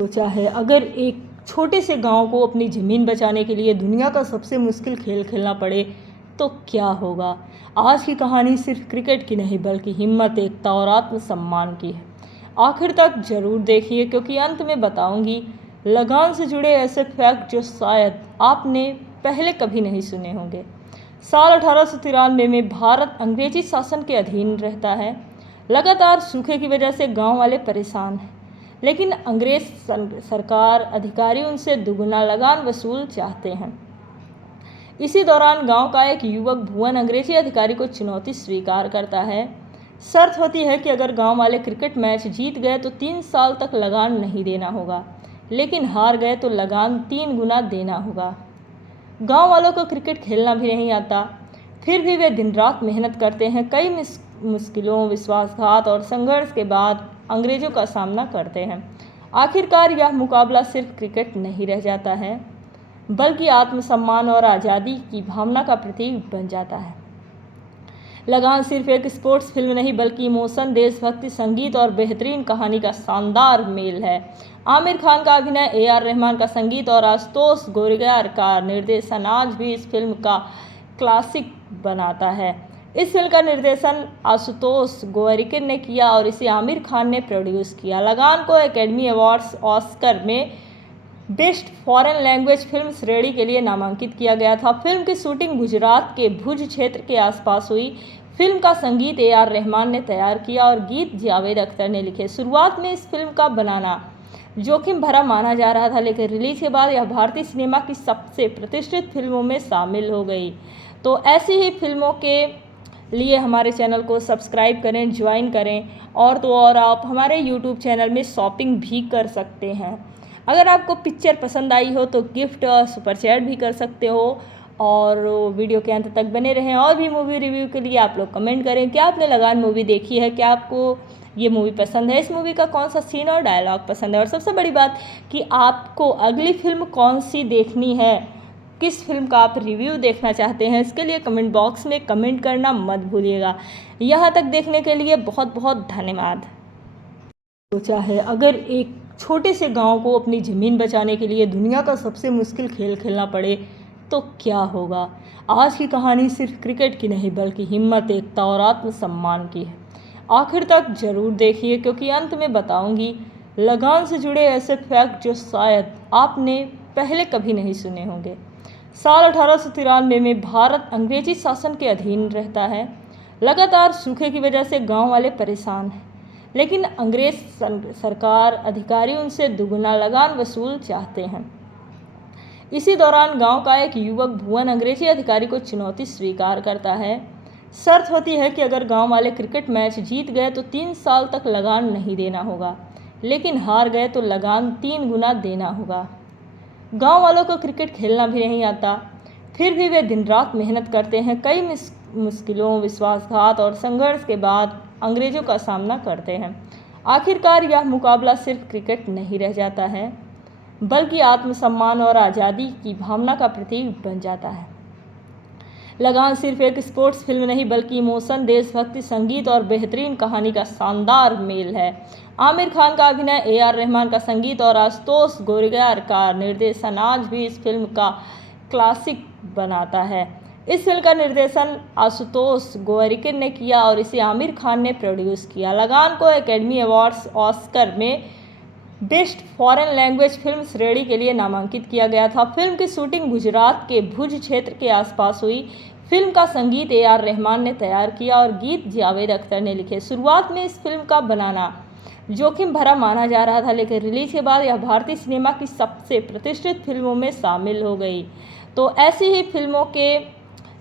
सोचा है अगर एक छोटे से गांव को अपनी ज़मीन बचाने के लिए दुनिया का सबसे मुश्किल खेल खेलना पड़े तो क्या होगा। आज की कहानी सिर्फ क्रिकेट की नहीं बल्कि हिम्मत, एकता और आत्मसम्मान की है। आखिर तक ज़रूर देखिए क्योंकि अंत में बताऊंगी लगान से जुड़े ऐसे फैक्ट जो शायद आपने पहले कभी नहीं सुने होंगे। साल 1893 में भारत अंग्रेजी शासन के अधीन रहता है। लगातार सूखे की वजह से गांव वाले परेशान हैं, लेकिन अंग्रेज सरकार अधिकारी उनसे दुगना लगान वसूल चाहते हैं। इसी दौरान गांव का एक युवक भुवन अंग्रेजी अधिकारी को चुनौती स्वीकार करता है। शर्त होती है कि अगर गांव वाले क्रिकेट मैच जीत गए तो 3 साल तक लगान नहीं देना होगा, लेकिन हार गए तो लगान 3 गुना देना होगा। गांव वालों को क्रिकेट खेलना भी नहीं आता, फिर भी वे दिन रात मेहनत करते हैं। कई मुश्किलों, विश्वासघात और संघर्ष के बाद अंग्रेजों का सामना करते हैं। आखिरकार यह मुकाबला सिर्फ क्रिकेट नहीं रह जाता है, बल्कि आत्मसम्मान और आज़ादी की भावना का प्रतीक बन जाता है। लगान सिर्फ एक स्पोर्ट्स फिल्म नहीं बल्कि इमोशन, देशभक्ति, संगीत और बेहतरीन कहानी का शानदार मेल है। आमिर खान का अभिनय, ए आर रहमान का संगीत और आशुतोष गोरैया का निर्देशन आज भी इस फिल्म का क्लासिक बनाता है। इस फिल्म का निर्देशन आशुतोष गोरैया ने किया और इसे आमिर खान ने प्रोड्यूस किया। लगान को एकेडमी अवार्ड्स ऑस्कर में बेस्ट फॉरेन लैंग्वेज फिल्म श्रेणी के लिए नामांकित किया गया था। फिल्म की शूटिंग गुजरात के भुज क्षेत्र के आसपास हुई। फिल्म का संगीत ए आर रहमान ने तैयार किया और गीत जावेद अख्तर ने लिखे। शुरुआत में इस फिल्म का बनाना जोखिम भरा माना जा रहा था, लेकिन रिलीज के बाद यह भारतीय सिनेमा की सबसे प्रतिष्ठित फिल्मों में शामिल हो गई। तो ऐसी ही फिल्मों के लिए हमारे चैनल को सब्सक्राइब करें, ज्वाइन करें, और तो और आप हमारे यूट्यूब चैनल में शॉपिंग भी कर सकते हैं। अगर आपको पिक्चर पसंद आई हो तो गिफ्ट और सुपर चैट भी कर सकते हो, और वीडियो के अंत तक बने रहें। और भी मूवी रिव्यू के लिए आप लोग कमेंट करें। क्या आपने लगान मूवी देखी है? क्या आपको ये मूवी पसंद है? इस मूवी का कौन सा सीन और डायलॉग पसंद है? और सबसे बड़ी बात कि आपको अगली फिल्म कौन सी देखनी है, किस फिल्म का आप रिव्यू देखना चाहते हैं, इसके लिए कमेंट बॉक्स में कमेंट करना मत भूलिएगा। यहाँ तक देखने के लिए बहुत बहुत धन्यवाद। सोचा है अगर एक छोटे से गांव को अपनी ज़मीन बचाने के लिए दुनिया का सबसे मुश्किल खेल खेलना पड़े तो क्या होगा। आज की कहानी सिर्फ क्रिकेट की नहीं बल्कि हिम्मत, एकता और आत्मसम्मान की है। आखिर तक ज़रूर देखिए क्योंकि अंत में बताऊंगी लगान से जुड़े ऐसे फैक्ट जो शायद आपने पहले कभी नहीं सुने होंगे। साल 1893 में भारत अंग्रेजी शासन के अधीन रहता है। लगातार सूखे की वजह से गांव वाले परेशान हैं, लेकिन अंग्रेज सरकार अधिकारी उनसे दुगना लगान वसूल चाहते हैं। इसी दौरान गांव का एक युवक भुवन अंग्रेजी अधिकारी को चुनौती स्वीकार करता है। शर्त होती है कि अगर गांव वाले क्रिकेट मैच जीत गए तो 3 साल तक लगान नहीं देना होगा, लेकिन हार गए तो लगान 3 गुना देना होगा। गांव वालों को क्रिकेट खेलना भी नहीं आता, फिर भी वे दिन रात मेहनत करते हैं। कई मुश्किलों, विश्वासघात और संघर्ष के बाद अंग्रेजों का सामना करते हैं। आखिरकार यह मुकाबला सिर्फ क्रिकेट नहीं रह जाता है, बल्कि आत्मसम्मान और आज़ादी की भावना का प्रतीक बन जाता है। लगान सिर्फ एक स्पोर्ट्स फिल्म नहीं बल्कि इमोशन, देशभक्ति, संगीत और बेहतरीन कहानी का शानदार मेल है। आमिर खान का अभिनय, ए आर रहमान का संगीत और आशुतोष गोरैया का निर्देशन आज भी इस फिल्म का क्लासिक बनाता है। इस फिल्म का निर्देशन आशुतोष गोरैया ने किया और इसे आमिर खान ने प्रोड्यूस किया। लगान को एकेडमी अवार्ड्स ऑस्कर में बेस्ट फॉरेन लैंग्वेज फिल्म श्रेणी के लिए नामांकित किया गया था। फिल्म की शूटिंग गुजरात के भुज क्षेत्र के आसपास हुई। फिल्म का संगीत ए आर रहमान ने तैयार किया और गीत जावेद अख्तर ने लिखे। शुरुआत में इस फिल्म का बनाना जोखिम भरा माना जा रहा था, लेकिन रिलीज के बाद यह भारतीय सिनेमा की सबसे प्रतिष्ठित फिल्मों में शामिल हो गई। तो ऐसी ही फिल्मों के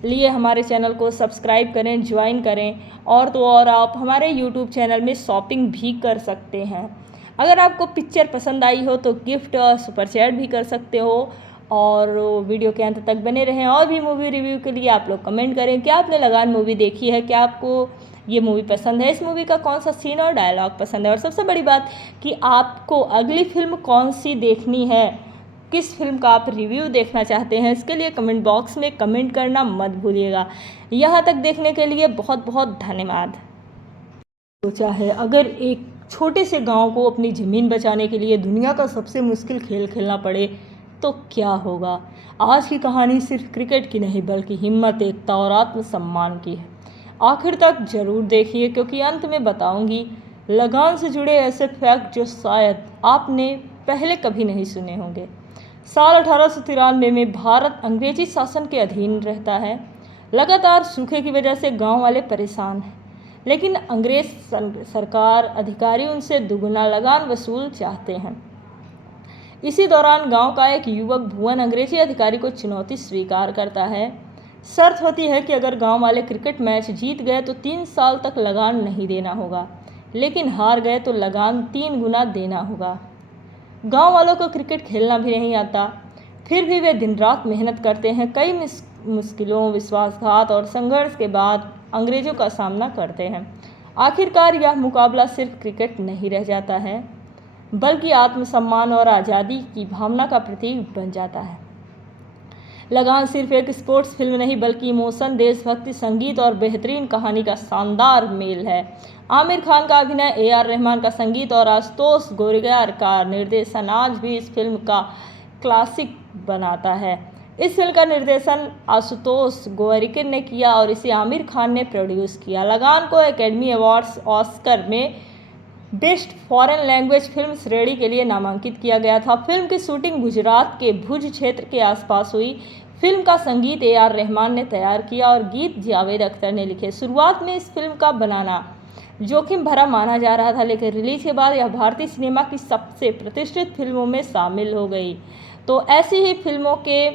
लिए हमारे चैनल को सब्सक्राइब करें, ज्वाइन करें, और तो और आप हमारे यूट्यूब चैनल में शॉपिंग भी कर सकते हैं। अगर आपको पिक्चर पसंद आई हो तो गिफ्ट और सुपर चैट भी कर सकते हो, और वीडियो के अंत तक बने रहें। और भी मूवी रिव्यू के लिए आप लोग कमेंट करें। क्या आपने लगान मूवी देखी है? क्या आपको ये मूवी पसंद है? इस मूवी का कौन सा सीन और डायलॉग पसंद है? और सबसे बड़ी बात कि आपको अगली फिल्म कौन सी देखनी है, किस फिल्म का आप रिव्यू देखना चाहते हैं, इसके लिए कमेंट बॉक्स में कमेंट करना मत भूलिएगा। यहाँ तक देखने के लिए बहुत बहुत धन्यवाद। सोचा है अगर एक छोटे से गांव को अपनी ज़मीन बचाने के लिए दुनिया का सबसे मुश्किल खेल खेलना पड़े तो क्या होगा। आज की कहानी सिर्फ क्रिकेट की नहीं बल्कि हिम्मत, एकता और आत्मसम्मान की है। आखिर तक ज़रूर देखिए क्योंकि अंत में बताऊंगी लगान से जुड़े ऐसे फैक्ट जो शायद आपने पहले कभी नहीं सुने होंगे। साल 1893 में भारत अंग्रेजी शासन के अधीन रहता है। लगातार सूखे की वजह से गांव वाले परेशान हैं, लेकिन अंग्रेज सरकार अधिकारी उनसे दुगुना लगान वसूल चाहते हैं। इसी दौरान गांव का एक युवक भुवन अंग्रेजी अधिकारी को चुनौती स्वीकार करता है। शर्त होती है कि अगर गांव वाले क्रिकेट मैच जीत गए तो 3 साल तक लगान नहीं देना होगा, लेकिन हार गए तो लगान 3 गुना देना होगा। गांव वालों को क्रिकेट खेलना भी नहीं आता, फिर भी वे दिन रात मेहनत करते हैं। कई मुश्किलों, विश्वासघात और संघर्ष के बाद अंग्रेजों का सामना करते हैं। आखिरकार यह मुकाबला सिर्फ क्रिकेट नहीं रह जाता है, बल्कि आत्मसम्मान और आज़ादी की भावना का प्रतीक बन जाता है। लगान सिर्फ एक स्पोर्ट्स फिल्म नहीं बल्कि इमोशन, देशभक्ति, संगीत और बेहतरीन कहानी का शानदार मेल है। आमिर खान का अभिनय, ए.आर. रहमान का संगीत और आशुतोष गोरैयार का निर्देशन आज भी इस फिल्म का क्लासिक बनाता है। इस फिल्म का निर्देशन आशुतोष गोरैयार ने किया और इसे आमिर खान ने प्रोड्यूस किया। लगान को एकेडमी अवार्ड्स, ऑस्कर में बेस्ट फॉरेन लैंग्वेज फिल्म श्रेणी के लिए नामांकित किया गया था। फिल्म की शूटिंग गुजरात के भुज क्षेत्र के आसपास हुई। फिल्म का संगीत ए.आर. रहमान ने तैयार किया और गीत जावेद अख्तर ने लिखे। शुरुआत में इस फिल्म का बनाना जोखिम भरा माना जा रहा था, लेकिन रिलीज के बाद यह भारतीय सिनेमा की सबसे प्रतिष्ठित फिल्मों में शामिल हो गई। तो ऐसी ही फिल्मों के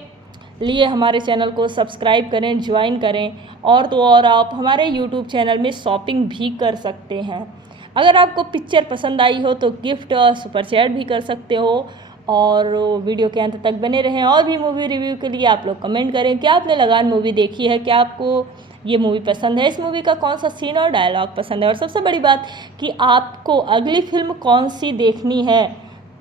लिए हमारे चैनल को सब्सक्राइब करें, ज्वाइन करें, और तो और आप हमारे यूट्यूब चैनल में शॉपिंग भी कर सकते हैं। अगर आपको पिक्चर पसंद आई हो तो गिफ्ट और सुपर चैट भी कर सकते हो, और वीडियो के अंत तक बने रहें। और भी मूवी रिव्यू के लिए आप लोग कमेंट करें। क्या आपने लगान मूवी देखी है? क्या आपको ये मूवी पसंद है? इस मूवी का कौन सा सीन और डायलॉग पसंद है? और सबसे बड़ी बात कि आपको अगली फिल्म कौन सी देखनी है,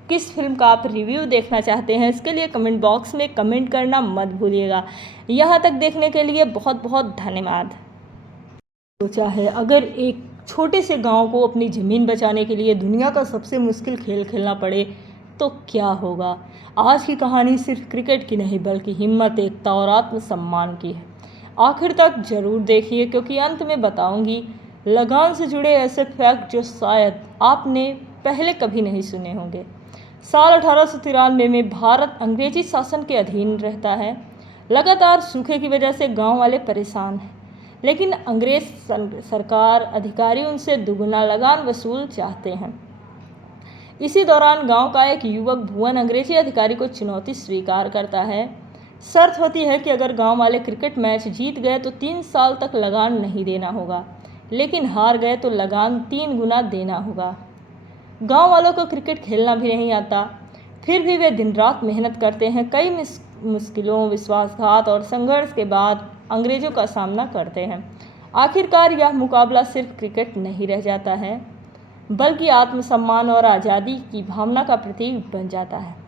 किस फिल्म का आप रिव्यू देखना चाहते हैं, इसके लिए कमेंट बॉक्स में कमेंट करना मत भूलिएगा। यहाँ तक देखने के लिए बहुत बहुत धन्यवाद। सोचा है अगर एक छोटे से गांव को अपनी ज़मीन बचाने के लिए दुनिया का सबसे मुश्किल खेल खेलना पड़े तो क्या होगा। आज की कहानी सिर्फ क्रिकेट की नहीं बल्कि हिम्मत, एकता और आत्मसम्मान की है। आखिर तक ज़रूर देखिए क्योंकि अंत में बताऊंगी लगान से जुड़े ऐसे फैक्ट जो शायद आपने पहले कभी नहीं सुने होंगे। साल 1893 में भारत अंग्रेजी शासन के अधीन रहता है। लगातार सूखे की वजह से गांव वाले परेशान हैं, लेकिन अंग्रेज सरकार अधिकारी उनसे दुगुना लगान वसूल चाहते हैं। इसी दौरान गांव का एक युवक भुवन अंग्रेजी अधिकारी को चुनौती स्वीकार करता है। शर्त होती है कि अगर गांव वाले क्रिकेट मैच जीत गए तो 3 साल तक लगान नहीं देना होगा, लेकिन हार गए तो लगान 3 गुना देना होगा। गांव वालों को क्रिकेट खेलना भी नहीं आता, फिर भी वे दिन रात मेहनत करते हैं। कई मुश्किलों, विश्वासघात और संघर्ष के बाद अंग्रेजों का सामना करते हैं। आखिरकार यह मुकाबला सिर्फ क्रिकेट नहीं रह जाता है, बल्कि आत्मसम्मान और आज़ादी की भावना का प्रतीक बन जाता है।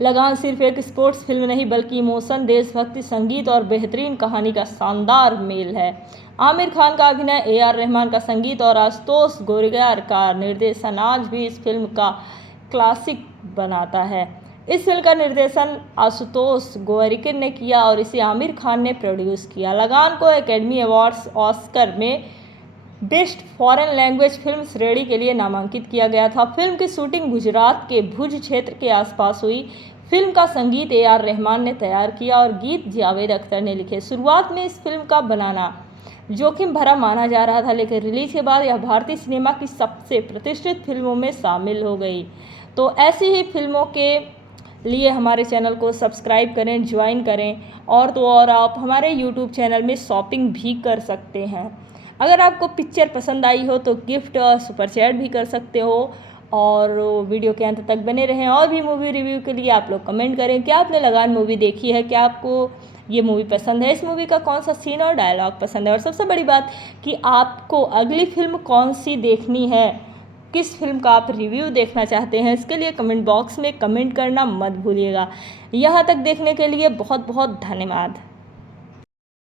लगान सिर्फ एक स्पोर्ट्स फिल्म नहीं बल्कि इमोशन, देशभक्ति, संगीत और बेहतरीन कहानी का शानदार मेल है। आमिर खान का अभिनय, ए.आर. रहमान का संगीत और आशुतोष गोरैयार का निर्देशन आज भी इस फिल्म का क्लासिक बनाता है। इस फिल्म का निर्देशन आशुतोष गोरैयार ने किया और इसे आमिर खान ने प्रोड्यूस किया। लगान को एकेडमी अवार्ड्स, ऑस्कर में बेस्ट फॉरेन लैंग्वेज फिल्म श्रेणी के लिए नामांकित किया गया था। फिल्म की शूटिंग गुजरात के भुज क्षेत्र के आसपास हुई। फिल्म का संगीत ए.आर. रहमान ने तैयार किया और गीत जावेद अख्तर ने लिखे। शुरुआत में इस फिल्म का बनाना जोखिम भरा माना जा रहा था, लेकिन रिलीज के बाद यह भारतीय सिनेमा की सबसे प्रतिष्ठित फिल्मों में शामिल हो गई। तो ऐसी ही फिल्मों के लिए हमारे चैनल को सब्सक्राइब करें, ज्वाइन करें, और तो और आप हमारे यूट्यूब चैनल में शॉपिंग भी कर सकते हैं। अगर आपको पिक्चर पसंद आई हो तो गिफ्ट और सुपर चैट भी कर सकते हो, और वीडियो के अंत तक बने रहें। और भी मूवी रिव्यू के लिए आप लोग कमेंट करें। क्या आपने लगान मूवी देखी है? क्या आपको ये मूवी पसंद है? इस मूवी का कौन सा सीन और डायलॉग पसंद है? और सबसे बड़ी बात कि आपको अगली फिल्म कौन सी देखनी है, किस फिल्म का आप रिव्यू देखना चाहते हैं, इसके लिए कमेंट बॉक्स में कमेंट करना मत भूलिएगा। यहाँ तक देखने के लिए बहुत बहुत धन्यवाद।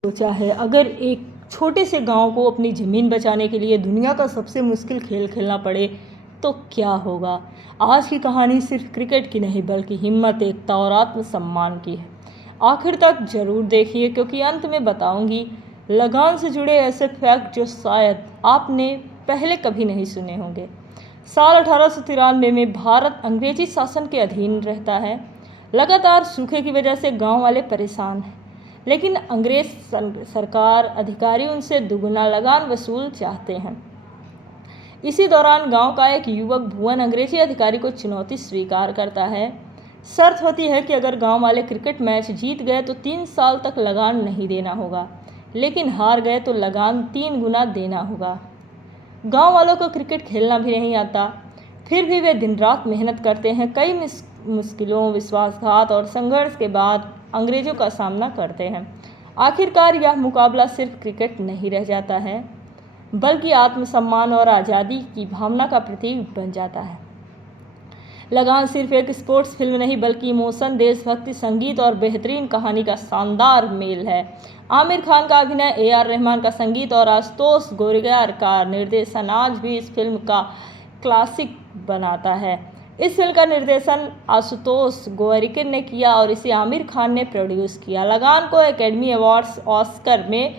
सोचा है अगर एक छोटे से गांव को अपनी ज़मीन बचाने के लिए दुनिया का सबसे मुश्किल खेल खेलना पड़े तो क्या होगा। आज की कहानी सिर्फ क्रिकेट की नहीं बल्कि हिम्मत, एकता और आत्मसम्मान की है। आखिर तक ज़रूर देखिए क्योंकि अंत में बताऊंगी लगान से जुड़े ऐसे फैक्ट जो शायद आपने पहले कभी नहीं सुने होंगे। साल 1893 में भारत अंग्रेजी शासन के अधीन रहता है। लगातार सूखे की वजह से गांव वाले परेशान हैं, लेकिन अंग्रेज सरकार अधिकारी उनसे दुगुना लगान वसूल चाहते हैं। इसी दौरान गांव का एक युवक भुवन अंग्रेजी अधिकारी को चुनौती स्वीकार करता है। शर्त होती है कि अगर गांव वाले क्रिकेट मैच जीत गए तो 3 साल तक लगान नहीं देना होगा, लेकिन हार गए तो लगान 3 गुना देना होगा। गांव वालों को क्रिकेट खेलना भी नहीं आता, फिर भी वे दिन रात मेहनत करते हैं। कई मुश्किलों, विश्वासघात और संघर्ष के बाद अंग्रेजों का सामना करते हैं। आखिरकार यह मुकाबला सिर्फ क्रिकेट नहीं रह जाता है, बल्कि आत्मसम्मान और आज़ादी की भावना का प्रतीक बन जाता है। लगान सिर्फ एक स्पोर्ट्स फिल्म नहीं बल्कि इमोशन, देशभक्ति, संगीत और बेहतरीन कहानी का शानदार मेल है। आमिर खान का अभिनय, ए.आर. रहमान का संगीत और आशुतोष गोरैयार का निर्देशन आज भी इस फिल्म का क्लासिक बनाता है। इस फिल्म का निर्देशन आशुतोष गोरैयार ने किया और इसे आमिर खान ने प्रोड्यूस किया। लगान को एकेडमी अवार्ड्स ऑस्कर में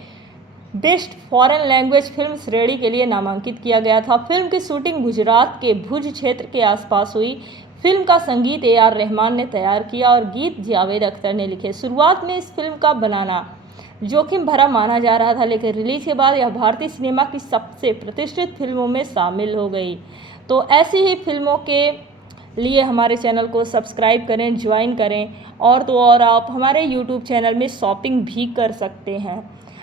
बेस्ट फॉरेन लैंग्वेज फिल्म श्रेणी के लिए नामांकित किया गया था। फिल्म की शूटिंग गुजरात के भुज क्षेत्र के आसपास हुई। फिल्म का संगीत ए.आर. रहमान ने तैयार किया और गीत जावेद अख्तर ने लिखे। शुरुआत में इस फिल्म का बनाना जोखिम भरा माना जा रहा था, लेकिन रिलीज के बाद यह भारतीय सिनेमा की सबसे प्रतिष्ठित फिल्मों में शामिल हो गई। तो ऐसी ही फिल्मों के लिए हमारे चैनल को सब्सक्राइब करें, ज्वाइन करें, और तो और आप हमारे यूट्यूब चैनल में शॉपिंग भी कर सकते हैं।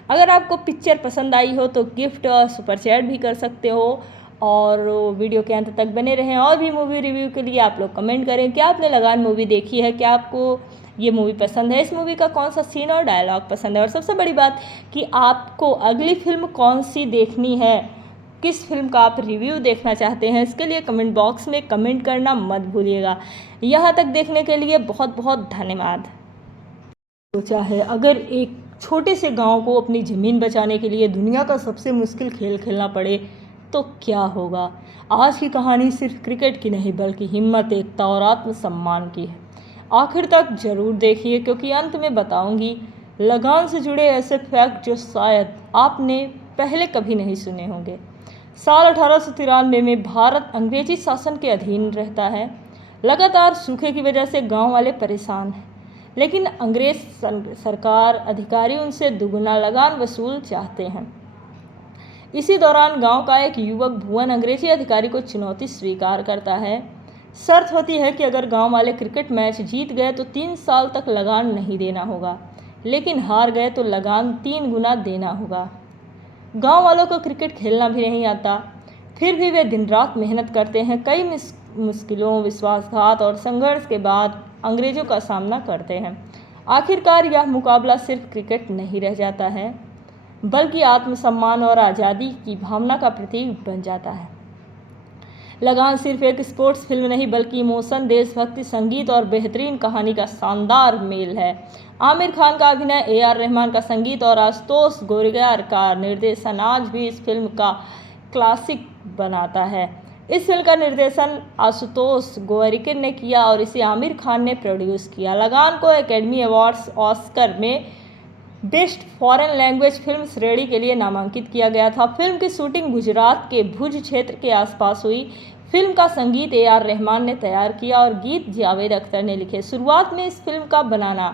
अगर आपको पिक्चर पसंद आई हो तो गिफ्ट और सुपर चैट भी कर सकते हो, और वीडियो के अंत तक बने रहें। और भी मूवी रिव्यू के लिए आप लोग कमेंट करें। क्या आपने लगान मूवी देखी है? क्या आपको ये मूवी पसंद है? इस मूवी का कौन सा सीन और डायलॉग पसंद है? और सबसे बड़ी बात कि आपको अगली फिल्म कौन सी देखनी है, किस फिल्म का आप रिव्यू देखना चाहते हैं, इसके लिए कमेंट बॉक्स में कमेंट करना मत भूलिएगा। यहाँ तक देखने के लिए बहुत बहुत धन्यवाद। सोचा है अगर एक छोटे से गांव को अपनी ज़मीन बचाने के लिए दुनिया का सबसे मुश्किल खेल खेलना पड़े तो क्या होगा। आज की कहानी सिर्फ क्रिकेट की नहीं बल्कि हिम्मत, एकता और आत्मसम्मान की है। आखिर तक ज़रूर देखिए क्योंकि अंत में बताऊंगी लगान से जुड़े ऐसे फैक्ट जो शायद आपने पहले कभी नहीं सुने होंगे। साल 1893 में भारत अंग्रेजी शासन के अधीन रहता है। लगातार सूखे की वजह से गांव वाले परेशान हैं, लेकिन अंग्रेज सरकार अधिकारी उनसे दुगुना लगान वसूल चाहते हैं। इसी दौरान गांव का एक युवक भुवन अंग्रेजी अधिकारी को चुनौती स्वीकार करता है। शर्त होती है कि अगर गांव वाले क्रिकेट मैच जीत गए तो 3 साल तक लगान नहीं देना होगा, लेकिन हार गए तो लगान 3 गुना देना होगा। गांव वालों को क्रिकेट खेलना भी नहीं आता, फिर भी वे दिन रात मेहनत करते हैं। कई मुश्किलों, विश्वासघात और संघर्ष के बाद अंग्रेजों का सामना करते हैं। आखिरकार यह मुकाबला सिर्फ क्रिकेट नहीं रह जाता है, बल्कि आत्मसम्मान और आज़ादी की भावना का प्रतीक बन जाता है। लगान सिर्फ एक स्पोर्ट्स फिल्म नहीं बल्कि इमोशन, देशभक्ति, संगीत और बेहतरीन कहानी का शानदार मेल है। आमिर खान का अभिनय, ए.आर. रहमान का संगीत और आशुतोष गोरैयार का निर्देशन आज भी इस फिल्म का क्लासिक बनाता है। इस फिल्म का निर्देशन आशुतोष गोरैयार ने किया और इसे आमिर खान ने प्रोड्यूस किया। लगान को एकेडमी अवार्ड्स ऑस्कर में बेस्ट फॉरेन लैंग्वेज फिल्म श्रेणी के लिए नामांकित किया गया था। फिल्म की शूटिंग गुजरात के भुज क्षेत्र के आसपास हुई। फिल्म का संगीत ए.आर. रहमान ने तैयार किया और गीत जावेद अख्तर ने लिखे। शुरुआत में इस फिल्म का बनाना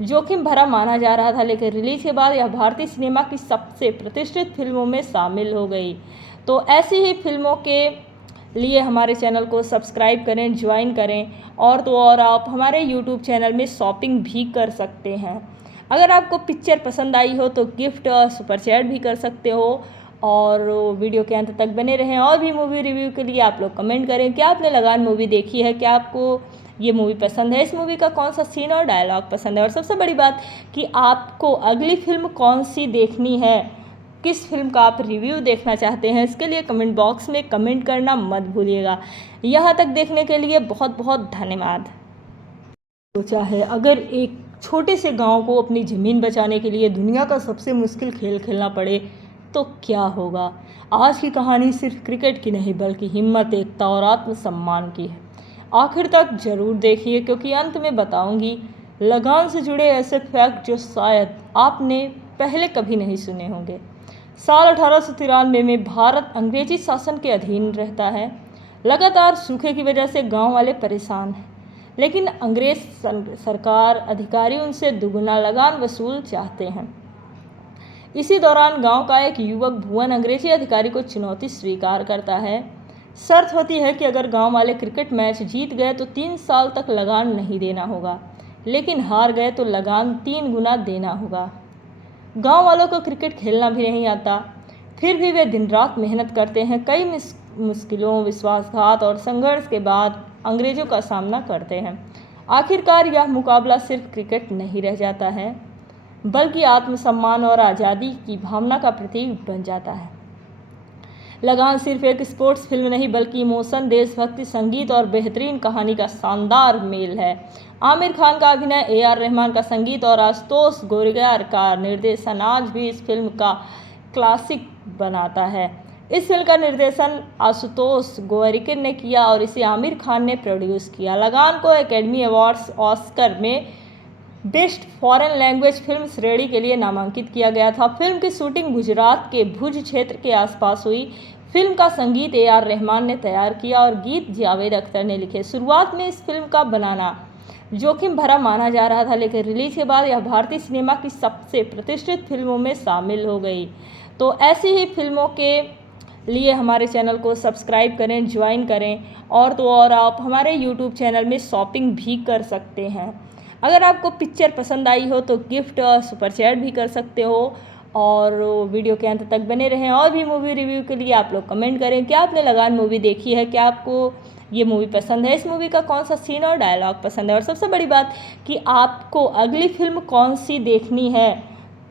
जोखिम भरा माना जा रहा था, लेकिन रिलीज के बाद यह भारतीय सिनेमा की सबसे प्रतिष्ठित फिल्मों में शामिल हो गई। तो ऐसी ही फिल्मों के लिए हमारे चैनल को सब्सक्राइब करें, ज्वाइन करें, और तो और आप हमारे यूट्यूब चैनल में शॉपिंग भी कर सकते हैं। अगर आपको पिक्चर पसंद आई हो तो गिफ्ट और सुपर चैट भी कर सकते हो, और वीडियो के अंत तक बने रहें। और भी मूवी रिव्यू के लिए आप लोग कमेंट करें। क्या आपने लगान मूवी देखी है? क्या आपको ये मूवी पसंद है? इस मूवी का कौन सा सीन और डायलॉग पसंद है? और सबसे बड़ी बात कि आपको अगली फिल्म कौन सी देखनी है, किस फिल्म का आप रिव्यू देखना चाहते हैं, इसके लिए कमेंट बॉक्स में कमेंट करना मत भूलिएगा। यहाँ तक देखने के लिए बहुत बहुत धन्यवाद। सोचा है अगर एक छोटे से गांव को अपनी ज़मीन बचाने के लिए दुनिया का सबसे मुश्किल खेल खेलना पड़े तो क्या होगा। आज की कहानी सिर्फ क्रिकेट की नहीं बल्कि हिम्मत, एकता और आत्मसम्मान की है। आखिर तक ज़रूर देखिए क्योंकि अंत में बताऊंगी लगान से जुड़े ऐसे फैक्ट जो शायद आपने पहले कभी नहीं सुने होंगे। साल 1893 में भारत अंग्रेजी शासन के अधीन रहता है। लगातार सूखे की वजह से गांव वाले परेशान हैं, लेकिन अंग्रेज सरकार अधिकारी उनसे दुगना लगान वसूल चाहते हैं। इसी दौरान गांव का एक युवक भुवन अंग्रेजी अधिकारी को चुनौती स्वीकार करता है। शर्त होती है कि अगर गांव वाले क्रिकेट मैच जीत गए तो 3 साल तक लगान नहीं देना होगा, लेकिन हार गए तो लगान 3 गुना देना होगा। गांव वालों को क्रिकेट खेलना भी नहीं आता, फिर भी वे दिन रात मेहनत करते हैं। कई मुश्किलों, विश्वासघात और संघर्ष के बाद अंग्रेजों का सामना करते हैं। आखिरकार यह मुकाबला सिर्फ क्रिकेट नहीं रह जाता है, बल्कि आत्मसम्मान और आज़ादी की भावना का प्रतीक बन जाता है। लगान सिर्फ एक स्पोर्ट्स फिल्म नहीं बल्कि इमोशन, देशभक्ति, संगीत और बेहतरीन कहानी का शानदार मेल है। आमिर खान का अभिनय, ए.आर. रहमान का संगीत और आशुतोष गोरैयार का निर्देशन आज भी इस फिल्म का क्लासिक बनाता है। इस फिल्म का निर्देशन आशुतोष गोरैयार ने किया और इसे आमिर खान ने प्रोड्यूस किया। लगान को एकेडमी अवार्ड्स, ऑस्कर में बेस्ट फॉरेन लैंग्वेज फिल्म श्रेणी के लिए नामांकित किया गया था। फिल्म की शूटिंग गुजरात के भुज क्षेत्र के आसपास हुई। फिल्म का संगीत ए.आर. रहमान ने तैयार किया और गीत जावेद अख्तर ने लिखे। शुरुआत में इस फिल्म का बनाना जोखिम भरा माना जा रहा था, लेकिन रिलीज के बाद यह भारतीय सिनेमा की सबसे प्रतिष्ठित फिल्मों में शामिल हो गई। तो ऐसी ही फिल्मों के लिए हमारे चैनल को सब्सक्राइब करें, ज्वाइन करें, और तो और आप हमारे यूट्यूब चैनल में शॉपिंग भी कर सकते हैं। अगर आपको पिक्चर पसंद आई हो तो गिफ्ट और सुपर चैट भी कर सकते हो, और वीडियो के अंत तक बने रहें। और भी मूवी रिव्यू के लिए आप लोग कमेंट करें। क्या आपने लगान मूवी देखी है? क्या आपको ये मूवी पसंद है? इस मूवी का कौन सा सीन और डायलॉग पसंद है? और सबसे बड़ी बात कि आपको अगली फिल्म कौन सी देखनी है,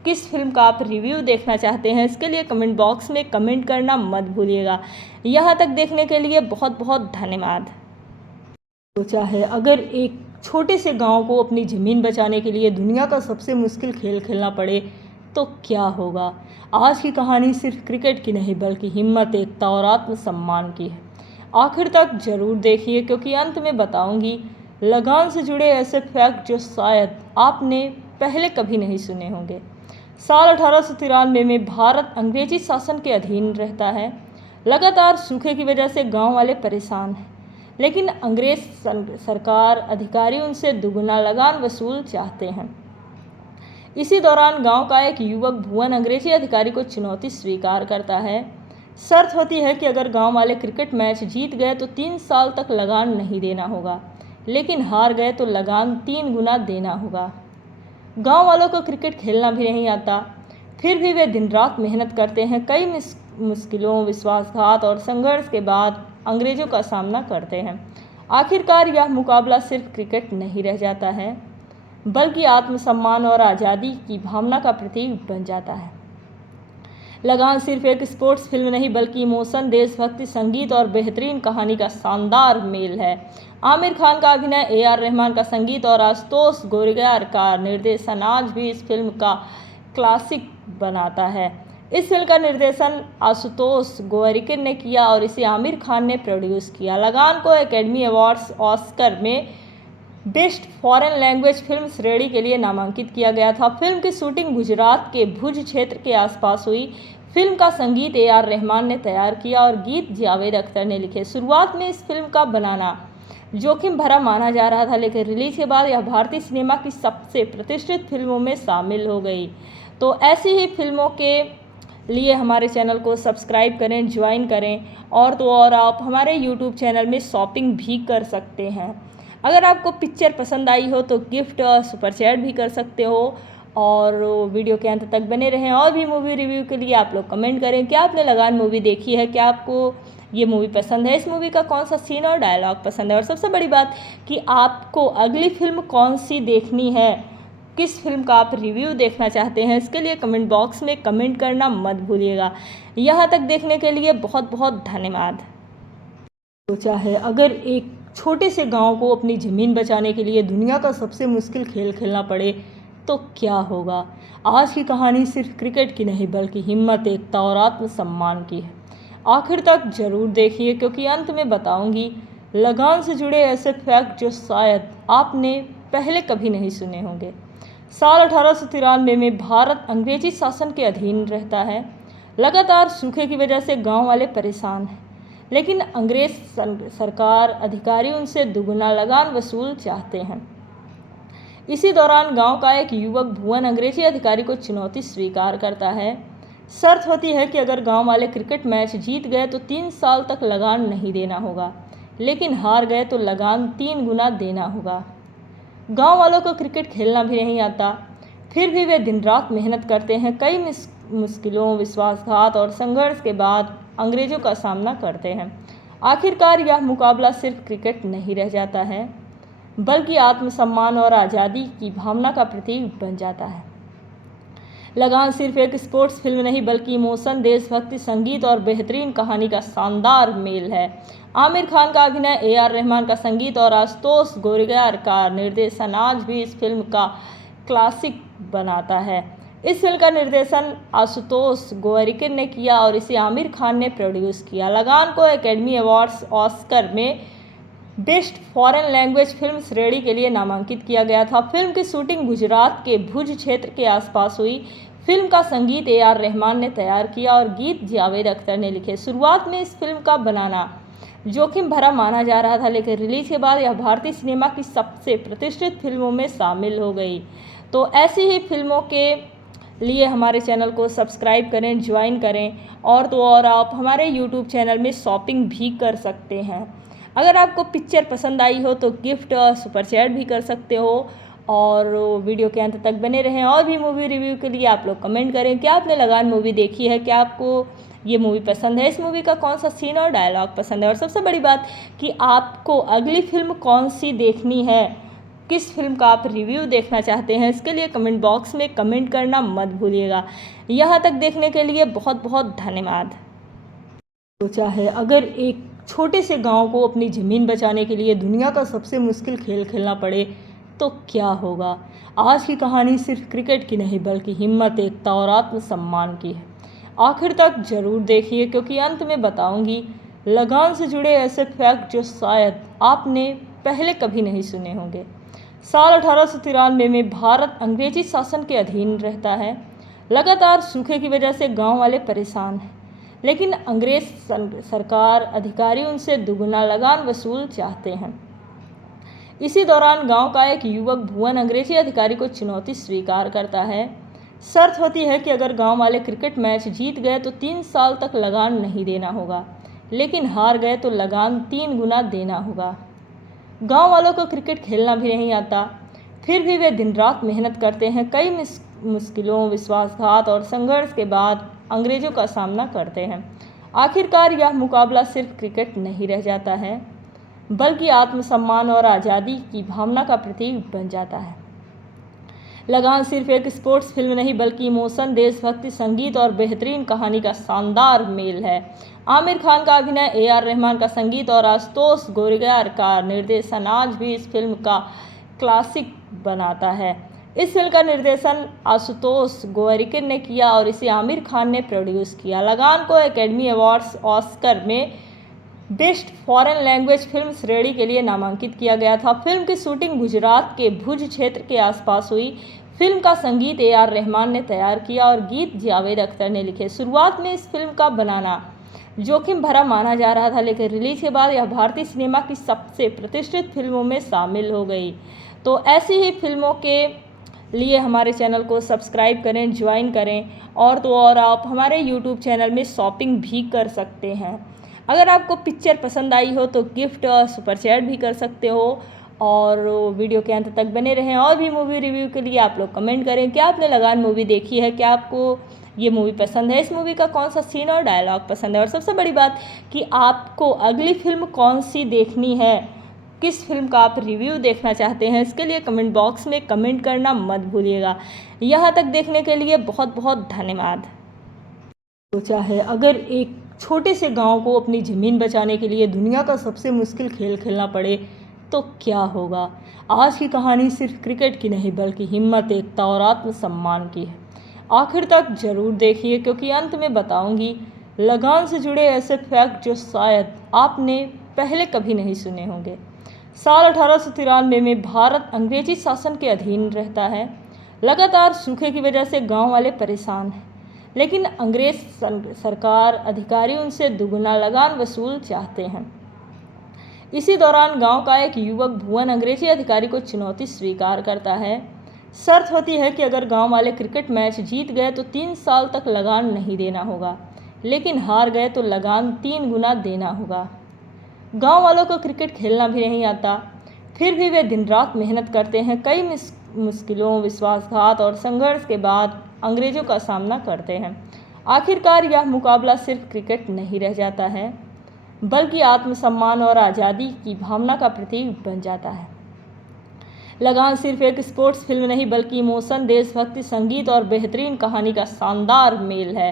किस फिल्म का आप रिव्यू देखना चाहते हैं, इसके लिए कमेंट बॉक्स में कमेंट करना मत भूलिएगा। यहाँ तक देखने के लिए बहुत बहुत धन्यवाद। सोचा है अगर एक छोटे से गांव को अपनी ज़मीन बचाने के लिए दुनिया का सबसे मुश्किल खेल खेलना पड़े तो क्या होगा। आज की कहानी सिर्फ क्रिकेट की नहीं बल्कि हिम्मत, एकता और आत्मसम्मान की है। आखिर तक ज़रूर देखिए क्योंकि अंत में बताऊंगी लगान से जुड़े ऐसे फैक्ट जो शायद आपने पहले कभी नहीं सुने होंगे। साल 1893 में भारत अंग्रेजी शासन के अधीन रहता है। लगातार सूखे की वजह से गांव वाले परेशान हैं, लेकिन अंग्रेज सरकार अधिकारी उनसे दुगना लगान वसूल चाहते हैं। इसी दौरान गांव का एक युवक भुवन अंग्रेजी अधिकारी को चुनौती स्वीकार करता है। शर्त होती है कि अगर गांव वाले क्रिकेट मैच जीत गए तो 3 साल तक लगान नहीं देना होगा, लेकिन हार गए तो लगान 3 गुना देना होगा। गांव वालों को क्रिकेट खेलना भी नहीं आता, फिर भी वे दिन रात मेहनत करते हैं। कई मुश्किलों, विश्वासघात और संघर्ष के बाद अंग्रेजों का सामना करते हैं। आखिरकार यह मुकाबला सिर्फ क्रिकेट नहीं रह जाता है, बल्कि आत्मसम्मान और आज़ादी की भावना का प्रतीक बन जाता है। लगान सिर्फ एक स्पोर्ट्स फिल्म नहीं बल्कि इमोशन, देशभक्ति, संगीत और बेहतरीन कहानी का शानदार मेल है। आमिर खान का अभिनय, ए.आर. रहमान का संगीत और आशुतोष गोरैयार का निर्देशन आज भी इस फिल्म का क्लासिक बनाता है। इस फिल्म का निर्देशन आशुतोष गोरैयार ने किया और इसे आमिर खान ने प्रोड्यूस किया। लगान को एकेडमी अवार्ड्स, ऑस्कर में बेस्ट फॉरेन लैंग्वेज फिल्म श्रेणी के लिए नामांकित किया गया था। फिल्म की शूटिंग गुजरात के भुज क्षेत्र के आसपास हुई। फिल्म का संगीत ए.आर. रहमान ने तैयार किया और गीत जावेद अख्तर ने लिखे। शुरुआत में इस फिल्म का बनाना जोखिम भरा माना जा रहा था, लेकिन रिलीज के बाद यह भारतीय सिनेमा की सबसे प्रतिष्ठित फिल्मों में शामिल हो गई। तो ऐसी ही फिल्मों के लिए हमारे चैनल को सब्सक्राइब करें, ज्वाइन करें, और तो और आप हमारे यूट्यूब चैनल में शॉपिंग भी कर सकते हैं। अगर आपको पिक्चर पसंद आई हो तो गिफ्ट और सुपर चैट भी कर सकते हो, और वीडियो के अंत तक बने रहें। और भी मूवी रिव्यू के लिए आप लोग कमेंट करें। क्या आपने लगान मूवी देखी है? क्या आपको ये मूवी पसंद है? इस मूवी का कौन सा सीन और डायलॉग पसंद है? और सबसे बड़ी बात कि आपको अगली फिल्म कौन सी देखनी है, किस फिल्म का आप रिव्यू देखना चाहते हैं, इसके लिए कमेंट बॉक्स में कमेंट करना मत भूलिएगा। यहाँ तक देखने के लिए बहुत बहुत धन्यवाद। सोचा है अगर एक छोटे से गांव को अपनी ज़मीन बचाने के लिए दुनिया का सबसे मुश्किल खेल खेलना पड़े तो क्या होगा। आज की कहानी सिर्फ क्रिकेट की नहीं बल्कि हिम्मत, एकता और आत्मसम्मान की है। आखिर तक ज़रूर देखिए क्योंकि अंत में बताऊंगी लगान से जुड़े ऐसे फैक्ट जो शायद आपने पहले कभी नहीं सुने होंगे। साल 1893 में भारत अंग्रेजी शासन के अधीन रहता है। लगातार सूखे की वजह से गांव वाले परेशान हैं, लेकिन अंग्रेज सरकार अधिकारी उनसे दुगुना लगान वसूल चाहते हैं। इसी दौरान गांव का एक युवक भुवन अंग्रेजी अधिकारी को चुनौती स्वीकार करता है। शर्त होती है कि अगर गांव वाले क्रिकेट मैच जीत गए तो 3 साल तक लगान नहीं देना होगा, लेकिन हार गए तो लगान 3 गुना देना होगा। गांव वालों को क्रिकेट खेलना भी नहीं आता, फिर भी वे दिन रात मेहनत करते हैं। कई मुश्किलों, विश्वासघात और संघर्ष के बाद अंग्रेजों का सामना करते हैं। आखिरकार यह मुकाबला सिर्फ क्रिकेट नहीं रह जाता है, बल्कि आत्मसम्मान और आज़ादी की भावना का प्रतीक बन जाता है। लगान सिर्फ एक स्पोर्ट्स फिल्म नहीं बल्कि इमोशन, देशभक्ति, संगीत और बेहतरीन कहानी का शानदार मेल है। आमिर खान का अभिनय, ए.आर. रहमान का संगीत और आशुतोष गोरैया का निर्देशन आज भी इस फिल्म का क्लासिक बनाता है। इस फिल्म का निर्देशन आशुतोष गोरैया ने किया और इसे आमिर खान ने प्रोड्यूस किया। लगान को एकेडमी अवार्ड्स ऑस्कर में बेस्ट फॉरेन लैंग्वेज फिल्म श्रेणी के लिए नामांकित किया गया था। फिल्म की शूटिंग गुजरात के भुज क्षेत्र के आसपास हुई। फिल्म का संगीत ए.आर. रहमान ने तैयार किया और गीत जावेद अख्तर ने लिखे। शुरुआत में इस फिल्म का बनाना जोखिम भरा माना जा रहा था, लेकिन रिलीज के बाद यह भारतीय सिनेमा की सबसे प्रतिष्ठित फिल्मों में शामिल हो गई। तो ऐसी ही फिल्मों के लिए हमारे चैनल को सब्सक्राइब करें, ज्वाइन करें, और तो और आप हमारे यूट्यूब चैनल में शॉपिंग भी कर सकते हैं। अगर आपको पिक्चर पसंद आई हो तो गिफ्ट और सुपर चैट भी कर सकते हो, और वीडियो के अंत तक बने रहें। और भी मूवी रिव्यू के लिए आप लोग कमेंट करें। क्या आपने लगान मूवी देखी है? क्या आपको ये मूवी पसंद है? इस मूवी का कौन सा सीन और डायलॉग पसंद है? और सबसे बड़ी बात कि आपको अगली फिल्म कौन सी देखनी है, किस फिल्म का आप रिव्यू देखना चाहते हैं, इसके लिए कमेंट बॉक्स में कमेंट करना मत भूलिएगा। यहाँ तक देखने के लिए बहुत बहुत धन्यवाद। सोचा है अगर एक छोटे से गांव को अपनी ज़मीन बचाने के लिए दुनिया का सबसे मुश्किल खेल खेलना पड़े तो क्या होगा। आज की कहानी सिर्फ क्रिकेट की नहीं बल्कि हिम्मत, एकता और आत्मसम्मान की है। आखिर तक ज़रूर देखिए क्योंकि अंत में बताऊंगी लगान से जुड़े ऐसे फैक्ट जो शायद आपने पहले कभी नहीं सुने होंगे। साल 1893 में भारत अंग्रेजी शासन के अधीन रहता है। लगातार सूखे की वजह से गांव वाले परेशान हैं, लेकिन अंग्रेज सरकार अधिकारी उनसे दुगुना लगान वसूल चाहते हैं। इसी दौरान गांव का एक युवक भुवन अंग्रेजी अधिकारी को चुनौती स्वीकार करता है। शर्त होती है कि अगर गांव वाले क्रिकेट मैच जीत गए तो 3 साल तक लगान नहीं देना होगा, लेकिन हार गए तो लगान 3 गुना देना होगा। गांव वालों को क्रिकेट खेलना भी नहीं आता, फिर भी वे दिन रात मेहनत करते हैं। कई मुश्किलों, विश्वासघात और संघर्ष के बाद अंग्रेजों का सामना करते हैं। आखिरकार यह मुकाबला सिर्फ क्रिकेट नहीं रह जाता है, बल्कि आत्मसम्मान और आज़ादी की भावना का प्रतीक बन जाता है। लगान सिर्फ एक स्पोर्ट्स फिल्म नहीं बल्कि इमोशन, देशभक्ति, संगीत और बेहतरीन कहानी का शानदार मेल है। आमिर खान का अभिनय, ए.आर. रहमान का संगीत और आशुतोष गोरैया का निर्देशन आज भी इस फिल्म का क्लासिक बनाता है। इस फिल्म का निर्देशन आशुतोष गोरैया ने किया और इसे आमिर खान ने प्रोड्यूस किया। लगान को एकेडमी अवार्ड्स ऑस्कर में बेस्ट फॉरेन लैंग्वेज फिल्म श्रेणी के लिए नामांकित किया गया था। फिल्म की शूटिंग गुजरात के भुज क्षेत्र के आसपास हुई। फिल्म का संगीत ए.आर. रहमान ने तैयार किया और गीत जावेद अख्तर ने लिखे। शुरुआत में इस फिल्म का बनाना जोखिम भरा माना जा रहा था, लेकिन रिलीज के बाद यह भारतीय सिनेमा की सबसे प्रतिष्ठित फिल्मों में शामिल हो गई। तो ऐसी ही फिल्मों के लिए हमारे चैनल को सब्सक्राइब करें, ज्वाइन करें, और तो और आप हमारे यूट्यूब चैनल में शॉपिंग भी कर सकते हैं। अगर आपको पिक्चर पसंद आई हो तो गिफ्ट और सुपर चैट भी कर सकते हो, और वीडियो के अंत तक बने रहें। और भी मूवी रिव्यू के लिए आप लोग कमेंट करें। क्या आपने लगान मूवी देखी है? क्या आपको ये मूवी पसंद है? इस मूवी का कौन सा सीन और डायलॉग पसंद है? और सबसे बड़ी बात कि आपको अगली फिल्म कौन सी देखनी है, किस फिल्म का आप रिव्यू देखना चाहते हैं, इसके लिए कमेंट बॉक्स में कमेंट करना मत भूलिएगा। यहाँ तक देखने के लिए बहुत बहुत धन्यवाद। सोचा है अगर एक छोटे से गांव को अपनी ज़मीन बचाने के लिए दुनिया का सबसे मुश्किल खेल खेलना पड़े तो क्या होगा। आज की कहानी सिर्फ क्रिकेट की नहीं बल्कि हिम्मत, एकता और आत्मसम्मान की है। आखिर तक ज़रूर देखिए क्योंकि अंत में बताऊंगी लगान से जुड़े ऐसे फैक्ट जो शायद आपने पहले कभी नहीं सुने होंगे। साल 1893 में भारत अंग्रेजी शासन के अधीन रहता है। लगातार सूखे की वजह से गांव वाले परेशान हैं, लेकिन अंग्रेज सरकार अधिकारी उनसे दुगना लगान वसूल चाहते हैं। इसी दौरान गांव का एक युवक भुवन अंग्रेजी अधिकारी को चुनौती स्वीकार करता है। शर्त होती है कि अगर गांव वाले क्रिकेट मैच जीत गए तो 3 साल तक लगान नहीं देना होगा, लेकिन हार गए तो लगान 3 गुना देना होगा। गांव वालों को क्रिकेट खेलना भी नहीं आता, फिर भी वे दिन रात मेहनत करते हैं। कई मुश्किलों, विश्वासघात और संघर्ष के बाद अंग्रेजों का सामना करते हैं। आखिरकार यह मुकाबला सिर्फ क्रिकेट नहीं रह जाता है, बल्कि आत्मसम्मान और आज़ादी की भावना का प्रतीक बन जाता है। लगान सिर्फ एक स्पोर्ट्स फिल्म नहीं बल्कि इमोशन, देशभक्ति, संगीत और बेहतरीन कहानी का शानदार मेल है।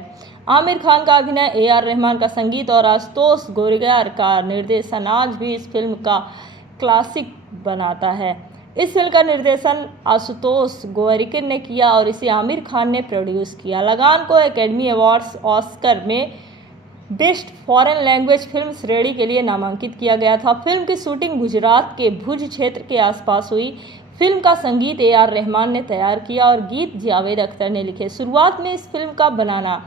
आमिर खान का अभिनय, ए.आर. रहमान का संगीत और आशुतोष गोरैया का निर्देशन आज भी इस फिल्म का क्लासिक बनाता है। इस फिल्म का निर्देशन आशुतोष गोरैया ने किया और इसे आमिर खान ने प्रोड्यूस किया। लगान को एकेडमी अवार्ड्स, ऑस्कर में बेस्ट फॉरेन लैंग्वेज फिल्म श्रेणी के लिए नामांकित किया गया था। फिल्म की शूटिंग गुजरात के भुज क्षेत्र के आसपास हुई। फिल्म का संगीत ए.आर. रहमान ने तैयार किया और गीत जावेद अख्तर ने लिखे। शुरुआत में इस फिल्म का बनाना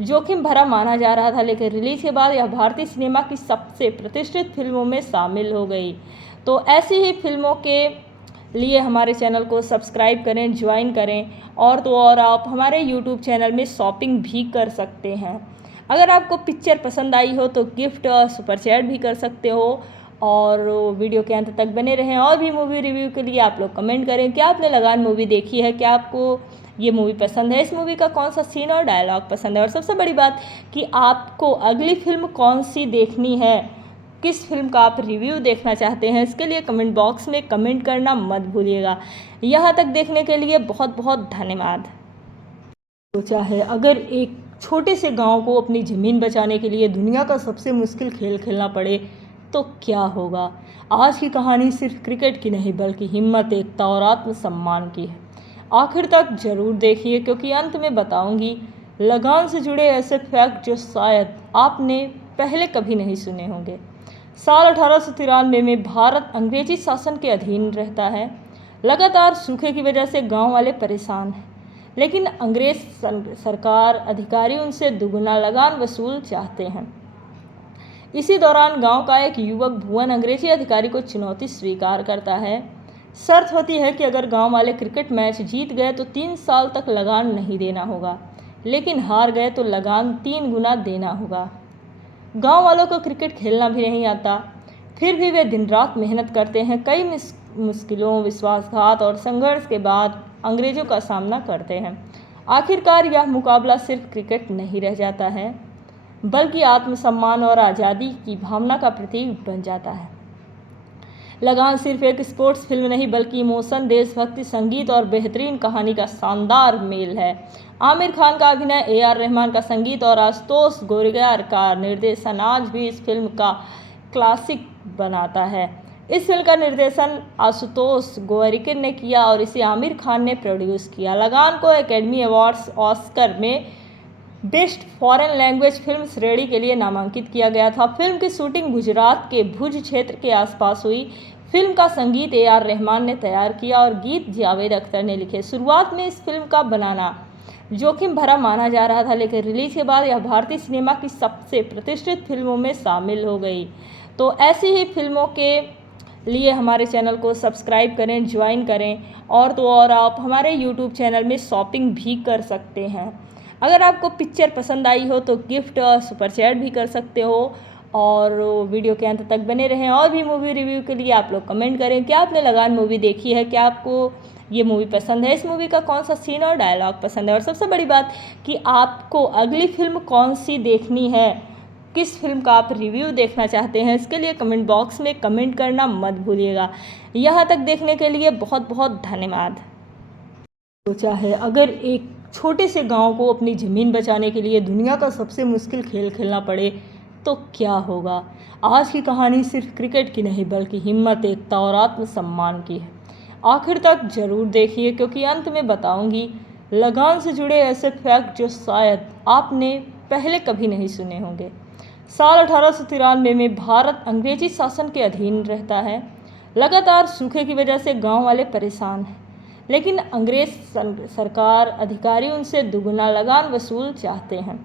जोखिम भरा माना जा रहा था, लेकिन रिलीज के बाद यह भारतीय सिनेमा की सबसे प्रतिष्ठित फिल्मों में शामिल हो गई। तो ऐसी ही फिल्मों के लिए हमारे चैनल को सब्सक्राइब करें, ज्वाइन करें, और तो और आप हमारे यूट्यूब चैनल में शॉपिंग भी कर सकते हैं। अगर आपको पिक्चर पसंद आई हो तो गिफ्ट और सुपर चैट भी कर सकते हो, और वीडियो के अंत तक बने रहें। और भी मूवी रिव्यू के लिए आप लोग कमेंट करें। क्या आपने लगान मूवी देखी है? क्या आपको ये मूवी पसंद है? इस मूवी का कौन सा सीन और डायलॉग पसंद है? और सबसे बड़ी बात कि आपको अगली फिल्म कौन सी देखनी है, किस फिल्म का आप रिव्यू देखना चाहते हैं, इसके लिए कमेंट बॉक्स में कमेंट करना मत भूलिएगा। यहाँ तक देखने के लिए बहुत बहुत धन्यवाद। सोचा है अगर एक छोटे से गांव को अपनी ज़मीन बचाने के लिए दुनिया का सबसे मुश्किल खेल खेलना पड़े तो क्या होगा। आज की कहानी सिर्फ क्रिकेट की नहीं बल्कि हिम्मत, एकता और आत्मसम्मान की है। आखिर तक ज़रूर देखिए क्योंकि अंत में बताऊंगी लगान से जुड़े ऐसे फैक्ट जो शायद आपने पहले कभी नहीं सुने होंगे। साल 1893 में भारत अंग्रेजी शासन के अधीन रहता है। लगातार सूखे की वजह से गांव वाले परेशान हैं, लेकिन अंग्रेज सरकार अधिकारी उनसे दुगना लगान वसूल चाहते हैं। इसी दौरान गांव का एक युवक भुवन अंग्रेजी अधिकारी को चुनौती स्वीकार करता है। शर्त होती है कि अगर गांव वाले क्रिकेट मैच जीत गए तो 3 साल तक लगान नहीं देना होगा, लेकिन हार गए तो लगान 3 गुना देना होगा। गांव वालों को क्रिकेट खेलना भी नहीं आता, फिर भी वे दिन रात मेहनत करते हैं। कई मुश्किलों, विश्वासघात और संघर्ष के बाद अंग्रेजों का सामना करते हैं। आखिरकार यह मुकाबला सिर्फ क्रिकेट नहीं रह जाता है, बल्कि आत्मसम्मान और आज़ादी की भावना का प्रतीक बन जाता है। लगान सिर्फ एक स्पोर्ट्स फिल्म नहीं बल्कि इमोशन, देशभक्ति, संगीत और बेहतरीन कहानी का शानदार मेल है। आमिर खान का अभिनय, ए.आर. रहमान का संगीत और आशुतोष गोरैया का निर्देशन आज भी इस फिल्म का क्लासिक बनाता है। इस फिल्म का निर्देशन आशुतोष गोरैया ने किया और इसे आमिर खान ने प्रोड्यूस किया। लगान को एकेडमी अवार्ड्स, ऑस्कर में बेस्ट फॉरेन लैंग्वेज फिल्म श्रेणी के लिए नामांकित किया गया था। फिल्म की शूटिंग गुजरात के भुज क्षेत्र के आसपास हुई। फिल्म का संगीत ए.आर. रहमान ने तैयार किया और गीत जावेद अख्तर ने लिखे। शुरुआत में इस फिल्म का बनाना जोखिम भरा माना जा रहा था, लेकिन रिलीज के बाद यह भारतीय सिनेमा की सबसे प्रतिष्ठित फिल्मों में शामिल हो गई। तो ऐसी ही फिल्मों के लिए हमारे चैनल को सब्सक्राइब करें, ज्वाइन करें, और तो और आप हमारे यूट्यूब चैनल में शॉपिंग भी कर सकते हैं। अगर आपको पिक्चर पसंद आई हो तो गिफ्ट और सुपर चैट भी कर सकते हो, और वीडियो के अंत तक बने रहें। और भी मूवी रिव्यू के लिए आप लोग कमेंट करें। क्या आपने लगान मूवी देखी है? क्या आपको ये मूवी पसंद है? इस मूवी का कौन सा सीन और डायलॉग पसंद है? और सबसे बड़ी बात कि आपको अगली फिल्म कौन सी देखनी है, किस फिल्म का आप रिव्यू देखना चाहते हैं, इसके लिए कमेंट बॉक्स में कमेंट करना मत भूलिएगा। यहाँ तक देखने के लिए बहुत बहुत धन्यवाद। सोचा है अगर एक छोटे से गांव को अपनी ज़मीन बचाने के लिए दुनिया का सबसे मुश्किल खेल खेलना पड़े तो क्या होगा। आज की कहानी सिर्फ क्रिकेट की नहीं बल्कि हिम्मत, एकता और आत्मसम्मान की है। आखिर तक ज़रूर देखिए क्योंकि अंत में बताऊंगी लगान से जुड़े ऐसे फैक्ट जो शायद आपने पहले कभी नहीं सुने होंगे। साल 1893 में भारत अंग्रेजी शासन के अधीन रहता है। लगातार सूखे की वजह से गांव वाले परेशान हैं, लेकिन अंग्रेज सरकार अधिकारी उनसे दुगुना लगान वसूल चाहते हैं।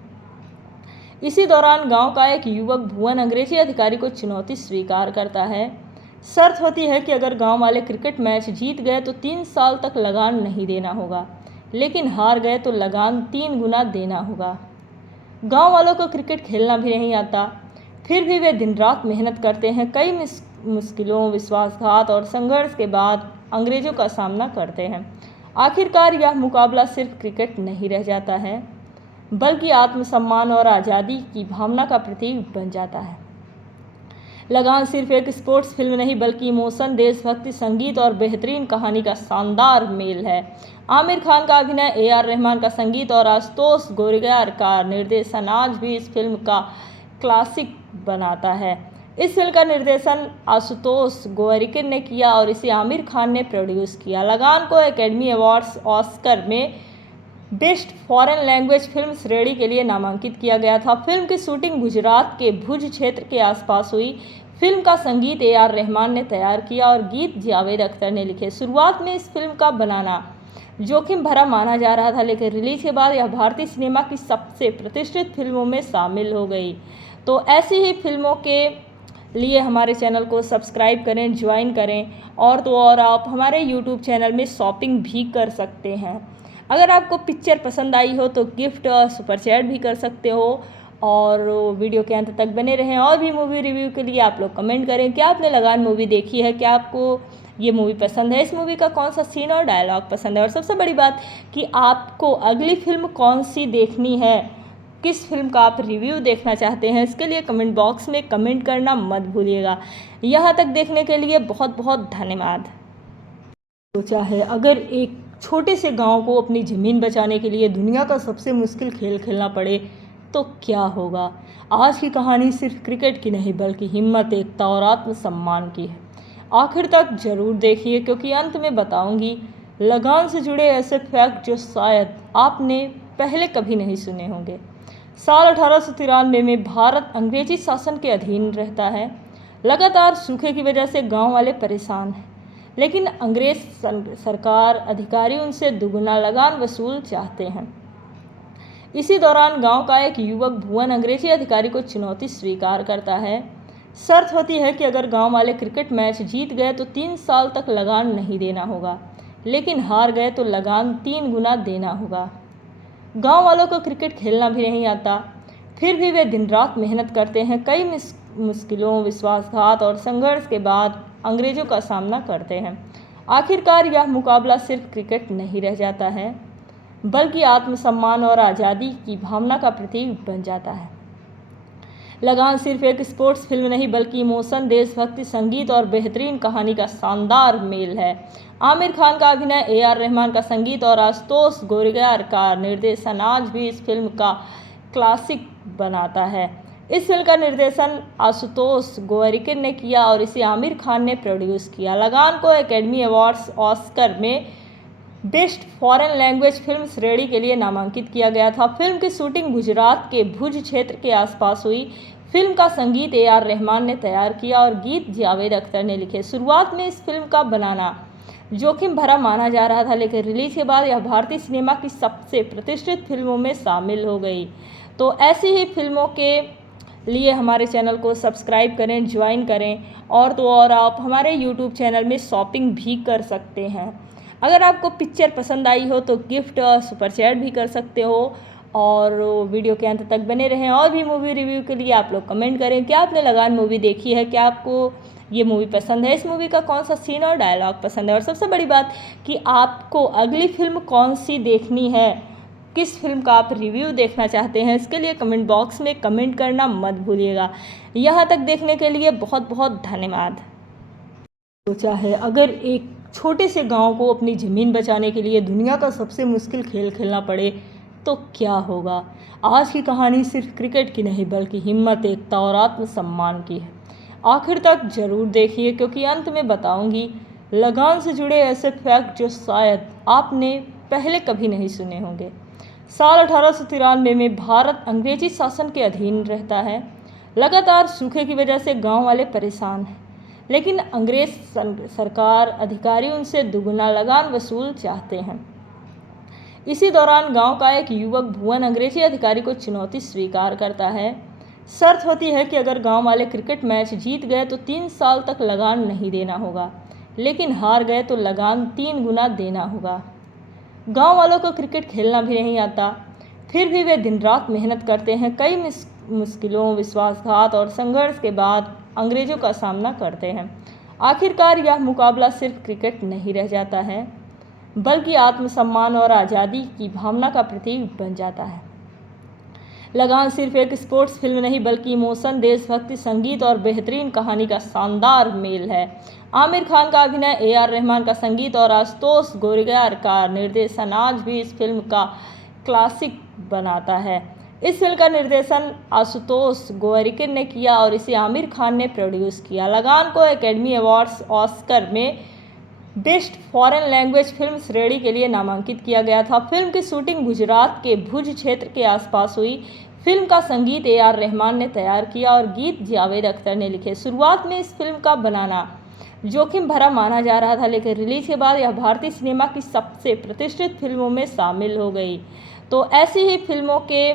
इसी दौरान गांव का एक युवक भुवन अंग्रेजी अधिकारी को चुनौती स्वीकार करता है। शर्त होती है कि अगर गांव वाले क्रिकेट मैच जीत गए तो 3 साल तक लगान नहीं देना होगा, लेकिन हार गए तो लगान 3 गुना देना होगा। गांव वालों को क्रिकेट खेलना भी नहीं आता, फिर भी वे दिन रात मेहनत करते हैं। कई मुश्किलों, विश्वासघात और संघर्ष के बाद अंग्रेजों का सामना करते हैं। आखिरकार यह मुकाबला सिर्फ क्रिकेट नहीं रह जाता है, बल्कि आत्मसम्मान और आज़ादी की भावना का प्रतीक बन जाता है। लगान सिर्फ एक स्पोर्ट्स फिल्म नहीं बल्कि इमोशन, देशभक्ति, संगीत और बेहतरीन कहानी का शानदार मेल है। आमिर खान का अभिनय, ए.आर. रहमान का संगीत और आशुतोष गोरैया का निर्देशन आज भी इस फिल्म का क्लासिक बनाता है। इस फिल्म का निर्देशन आशुतोष गोरैया ने किया और इसे आमिर खान ने प्रोड्यूस किया। लगान को एकेडमी अवार्ड्स ऑस्कर में बेस्ट फॉरेन लैंग्वेज फिल्म श्रेणी के लिए नामांकित किया गया था। फिल्म की शूटिंग गुजरात के भुज क्षेत्र के आसपास हुई। फिल्म का संगीत ए.आर. रहमान ने तैयार किया और गीत जावेद अख्तर ने लिखे। शुरुआत में इस फिल्म का बनाना जोखिम भरा माना जा रहा था, लेकिन रिलीज के बाद यह भारतीय सिनेमा की सबसे प्रतिष्ठित फिल्मों में शामिल हो गई। तो ऐसी ही फिल्मों के लिए हमारे चैनल को सब्सक्राइब करें, ज्वाइन करें, और तो और आप हमारे यूट्यूब चैनल में शॉपिंग भी कर सकते हैं। अगर आपको पिक्चर पसंद आई हो तो गिफ्ट और सुपर चैट भी कर सकते हो, और वीडियो के अंत तक बने रहें। और भी मूवी रिव्यू के लिए आप लोग कमेंट करें। क्या आपने लगान मूवी देखी है? क्या आपको ये मूवी पसंद है? इस मूवी का कौन सा सीन और डायलॉग पसंद है? और सबसे बड़ी बात कि आपको अगली फिल्म कौन सी देखनी है, किस फिल्म का आप रिव्यू देखना चाहते हैं, इसके लिए कमेंट बॉक्स में कमेंट करना मत भूलिएगा। यहाँ तक देखने के लिए बहुत बहुत धन्यवाद। सोचा है अगर एक छोटे से गांव को अपनी ज़मीन बचाने के लिए दुनिया का सबसे मुश्किल खेल खेलना पड़े तो क्या होगा। आज की कहानी सिर्फ क्रिकेट की नहीं बल्कि हिम्मत, एकता और आत्मसम्मान की है। आखिर तक ज़रूर देखिए क्योंकि अंत में बताऊंगी लगान से जुड़े ऐसे फैक्ट जो शायद आपने पहले कभी नहीं सुने होंगे। साल 1893 में भारत अंग्रेजी शासन के अधीन रहता है। लगातार सूखे की वजह से गांव वाले परेशान हैं, लेकिन अंग्रेज सरकार अधिकारी उनसे दुगुना लगान वसूल चाहते हैं। इसी दौरान गांव का एक युवक भुवन अंग्रेजी अधिकारी को चुनौती स्वीकार करता है। शर्त होती है कि अगर गांव वाले क्रिकेट मैच जीत गए तो 3 साल तक लगान नहीं देना होगा, लेकिन हार गए तो लगान 3 गुना देना होगा। गांव वालों को क्रिकेट खेलना भी नहीं आता, फिर भी वे दिन रात मेहनत करते हैं। कई मुश्किलों, विश्वासघात और संघर्ष के बाद अंग्रेजों का सामना करते हैं। आखिरकार यह मुकाबला सिर्फ क्रिकेट नहीं रह जाता है, बल्कि आत्मसम्मान और आज़ादी की भावना का प्रतीक बन जाता है। लगान सिर्फ एक स्पोर्ट्स फिल्म नहीं बल्कि इमोशन, देशभक्ति, संगीत और बेहतरीन कहानी का शानदार मेल है। आमिर खान का अभिनय, ए.आर. रहमान का संगीत और आशुतोष गोरैया का निर्देशन आज भी इस फिल्म का क्लासिक बनाता है। इस फिल्म का निर्देशन आशुतोष गोरैया ने किया और इसे आमिर खान ने प्रोड्यूस किया। लगान को एकेडमी अवार्ड्स ऑस्कर में बेस्ट फॉरेन लैंग्वेज फिल्म श्रेणी के लिए नामांकित किया गया था। फिल्म की शूटिंग गुजरात के भुज क्षेत्र के आसपास हुई। फिल्म का संगीत ए.आर. रहमान ने तैयार किया और गीत जावेद अख्तर ने लिखे। शुरुआत में इस फिल्म का बनाना जोखिम भरा माना जा रहा था, लेकिन रिलीज के बाद यह भारतीय सिनेमा की सबसे प्रतिष्ठित फिल्मों में शामिल हो गई। तो ऐसी ही फिल्मों के लिए हमारे चैनल को सब्सक्राइब करें, ज्वाइन करें, और तो और आप हमारे यूट्यूब चैनल में शॉपिंग भी कर सकते हैं। अगर आपको पिक्चर पसंद आई हो तो गिफ्ट और सुपर चैट भी कर सकते हो, और वीडियो के अंत तक बने रहें। और भी मूवी रिव्यू के लिए आप लोग कमेंट करें। क्या आपने लगान मूवी देखी है? क्या आपको ये मूवी पसंद है? इस मूवी का कौन सा सीन और डायलॉग पसंद है? और सबसे बड़ी बात कि आपको अगली फिल्म कौन सी देखनी है, किस फिल्म का आप रिव्यू देखना चाहते हैं, इसके लिए कमेंट बॉक्स में कमेंट करना मत भूलिएगा। यहाँ तक देखने के लिए बहुत बहुत धन्यवाद। सोचा है अगर एक छोटे से गांव को अपनी ज़मीन बचाने के लिए दुनिया का सबसे मुश्किल खेल खेलना पड़े तो क्या होगा। आज की कहानी सिर्फ क्रिकेट की नहीं बल्कि हिम्मत, एकता और आत्मसम्मान की है। आखिर तक ज़रूर देखिए क्योंकि अंत में बताऊंगी लगान से जुड़े ऐसे फैक्ट जो शायद आपने पहले कभी नहीं सुने होंगे। साल 1893 में भारत अंग्रेजी शासन के अधीन रहता है। लगातार सूखे की वजह से गांव वाले परेशान हैं, लेकिन अंग्रेज सरकार अधिकारी उनसे दुगुना लगान वसूल चाहते हैं। इसी दौरान गांव का एक युवक भुवन अंग्रेजी अधिकारी को चुनौती स्वीकार करता है। शर्त होती है कि अगर गांव वाले क्रिकेट मैच जीत गए तो 3 साल तक लगान नहीं देना होगा, लेकिन हार गए तो लगान 3 गुना देना होगा। गांव वालों को क्रिकेट खेलना भी नहीं आता, फिर भी वे दिन रात मेहनत करते हैं। कई मुश्किलों, विश्वासघात और संघर्ष के बाद अंग्रेजों का सामना करते हैं। आखिरकार यह मुकाबला सिर्फ क्रिकेट नहीं रह जाता है, बल्कि आत्मसम्मान और आज़ादी की भावना का प्रतीक बन जाता है। लगान सिर्फ एक स्पोर्ट्स फिल्म नहीं बल्कि इमोशन, देशभक्ति, संगीत और बेहतरीन कहानी का शानदार मेल है। आमिर खान का अभिनय, ए.आर. रहमान का संगीत और आशुतोष गोरैया का निर्देशन आज भी इस फिल्म का क्लासिक बनाता है। इस फिल्म का निर्देशन आशुतोष गोरैया ने किया और इसे आमिर खान ने प्रोड्यूस किया। लगान को एकेडमी अवार्ड्स ऑस्कर में बेस्ट फॉरेन लैंग्वेज फिल्म श्रेणी के लिए नामांकित किया गया था। फिल्म की शूटिंग गुजरात के भुज क्षेत्र के आसपास हुई। फिल्म का संगीत ए.आर. रहमान ने तैयार किया और गीत जावेद अख्तर ने लिखे। शुरुआत में इस फिल्म का बनाना जोखिम भरा माना जा रहा था, लेकिन रिलीज के बाद यह भारतीय सिनेमा की सबसे प्रतिष्ठित फिल्मों में शामिल हो गई। तो ऐसी ही फिल्मों के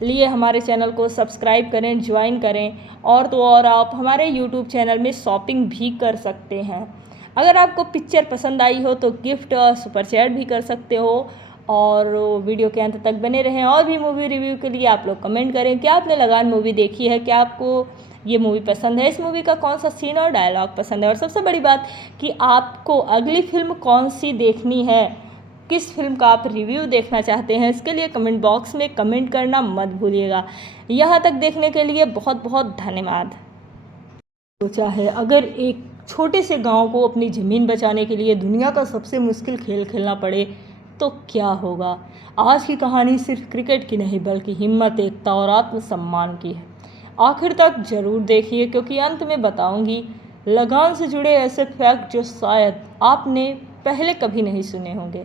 लिए हमारे चैनल को सब्सक्राइब करें, ज्वाइन करें, और तो और आप हमारे यूट्यूब चैनल में शॉपिंग भी कर सकते हैं। अगर आपको पिक्चर पसंद आई हो तो गिफ्ट और सुपर चैट भी कर सकते हो, और वीडियो के अंत तक बने रहें। और भी मूवी रिव्यू के लिए आप लोग कमेंट करें। क्या आपने लगान मूवी देखी है? क्या आपको ये मूवी पसंद है? इस मूवी का कौन सा सीन और डायलॉग पसंद है? और सबसे बड़ी बात कि आपको अगली फिल्म कौन सी देखनी है, किस फिल्म का आप रिव्यू देखना चाहते हैं, इसके लिए कमेंट बॉक्स में कमेंट करना मत भूलिएगा। यहाँ तक देखने के लिए बहुत बहुत धन्यवाद। सोचा है अगर एक छोटे से गांव को अपनी ज़मीन बचाने के लिए दुनिया का सबसे मुश्किल खेल खेलना पड़े तो क्या होगा। आज की कहानी सिर्फ क्रिकेट की नहीं बल्कि हिम्मत, एकता और आत्मसम्मान की है। आखिर तक ज़रूर देखिए क्योंकि अंत में बताऊंगी लगान से जुड़े ऐसे फैक्ट जो शायद आपने पहले कभी नहीं सुने होंगे।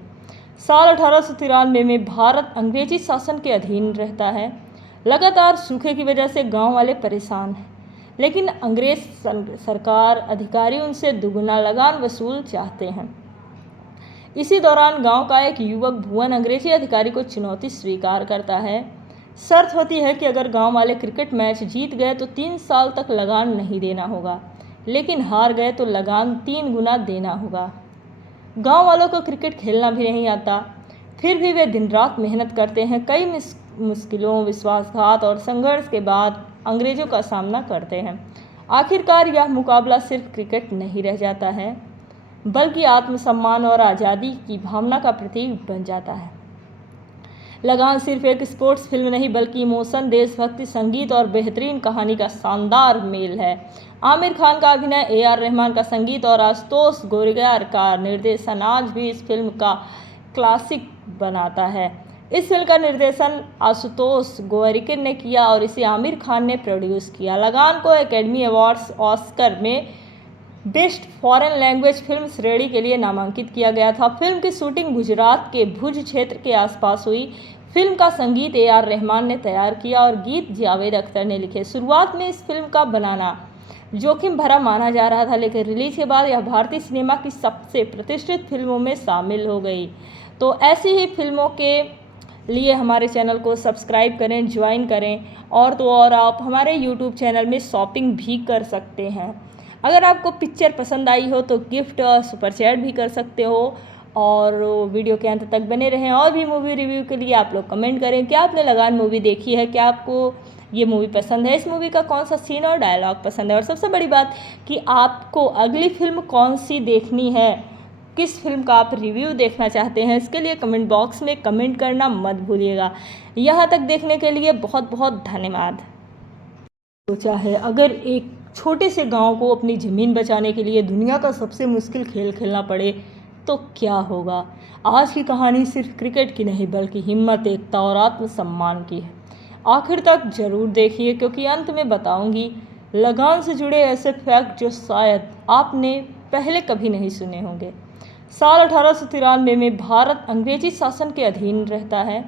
साल 1893 में भारत अंग्रेजी शासन के अधीन रहता है। लगातार सूखे की वजह से गांव वाले परेशान हैं, लेकिन अंग्रेज सरकार अधिकारी उनसे दुगुना लगान वसूल चाहते हैं। इसी दौरान गांव का एक युवक भुवन अंग्रेजी अधिकारी को चुनौती स्वीकार करता है। शर्त होती है कि अगर गांव वाले क्रिकेट मैच जीत गए तो 3 साल तक लगान नहीं देना होगा, लेकिन हार गए तो लगान 3 गुना देना होगा। गांव वालों को क्रिकेट खेलना भी नहीं आता, फिर भी वे दिन रात मेहनत करते हैं। कई मुश्किलों, विश्वासघात और संघर्ष के बाद अंग्रेजों का सामना करते हैं। आखिरकार यह मुकाबला सिर्फ क्रिकेट नहीं रह जाता है, बल्कि आत्मसम्मान और आज़ादी की भावना का प्रतीक बन जाता है। लगान सिर्फ एक स्पोर्ट्स फिल्म नहीं बल्कि इमोशन, देशभक्ति, संगीत और बेहतरीन कहानी का शानदार मेल है। आमिर खान का अभिनय, ए.आर. रहमान का संगीत और आशुतोष गोरैया का निर्देशन आज भी इस फिल्म का क्लासिक बनाता है। इस फिल्म का निर्देशन आशुतोष गोरैया ने किया और इसे आमिर खान ने प्रोड्यूस किया। लगान को एकेडमी अवार्ड्स ऑस्कर में बेस्ट फॉरेन लैंग्वेज फिल्म श्रेणी के लिए नामांकित किया गया था। फिल्म की शूटिंग गुजरात के भुज क्षेत्र के आसपास हुई। फिल्म का संगीत ए.आर. रहमान ने तैयार किया और गीत जावेद अख्तर ने लिखे। शुरुआत में इस फिल्म का बनाना जोखिम भरा माना जा रहा था, लेकिन रिलीज के बाद यह भारतीय सिनेमा की सबसे प्रतिष्ठित फिल्मों में शामिल हो गई। तो ऐसी ही फिल्मों के लिए हमारे चैनल को सब्सक्राइब करें, ज्वाइन करें, और तो और आप हमारे यूट्यूब चैनल में शॉपिंग भी कर सकते हैं। अगर आपको पिक्चर पसंद आई हो तो गिफ्ट और सुपर चैट भी कर सकते हो, और वीडियो के अंत तक बने रहें। और भी मूवी रिव्यू के लिए आप लोग कमेंट करें। क्या आपने लगान मूवी देखी है? क्या आपको ये मूवी पसंद है? इस मूवी का कौन सा सीन और डायलॉग पसंद है? और सबसे बड़ी बात कि आपको अगली फिल्म कौन सी देखनी है, किस फिल्म का आप रिव्यू देखना चाहते हैं, इसके लिए कमेंट बॉक्स में कमेंट करना मत भूलिएगा। यहाँ तक देखने के लिए बहुत बहुत धन्यवाद। सोचा है अगर एक छोटे से गांव को अपनी ज़मीन बचाने के लिए दुनिया का सबसे मुश्किल खेल खेलना पड़े तो क्या होगा। आज की कहानी सिर्फ क्रिकेट की नहीं बल्कि हिम्मत, एकता और आत्मसम्मान की है। आखिर तक ज़रूर देखिए क्योंकि अंत में बताऊंगी लगान से जुड़े ऐसे फैक्ट जो शायद आपने पहले कभी नहीं सुने होंगे। साल 1893 में भारत अंग्रेजी शासन के अधीन रहता है।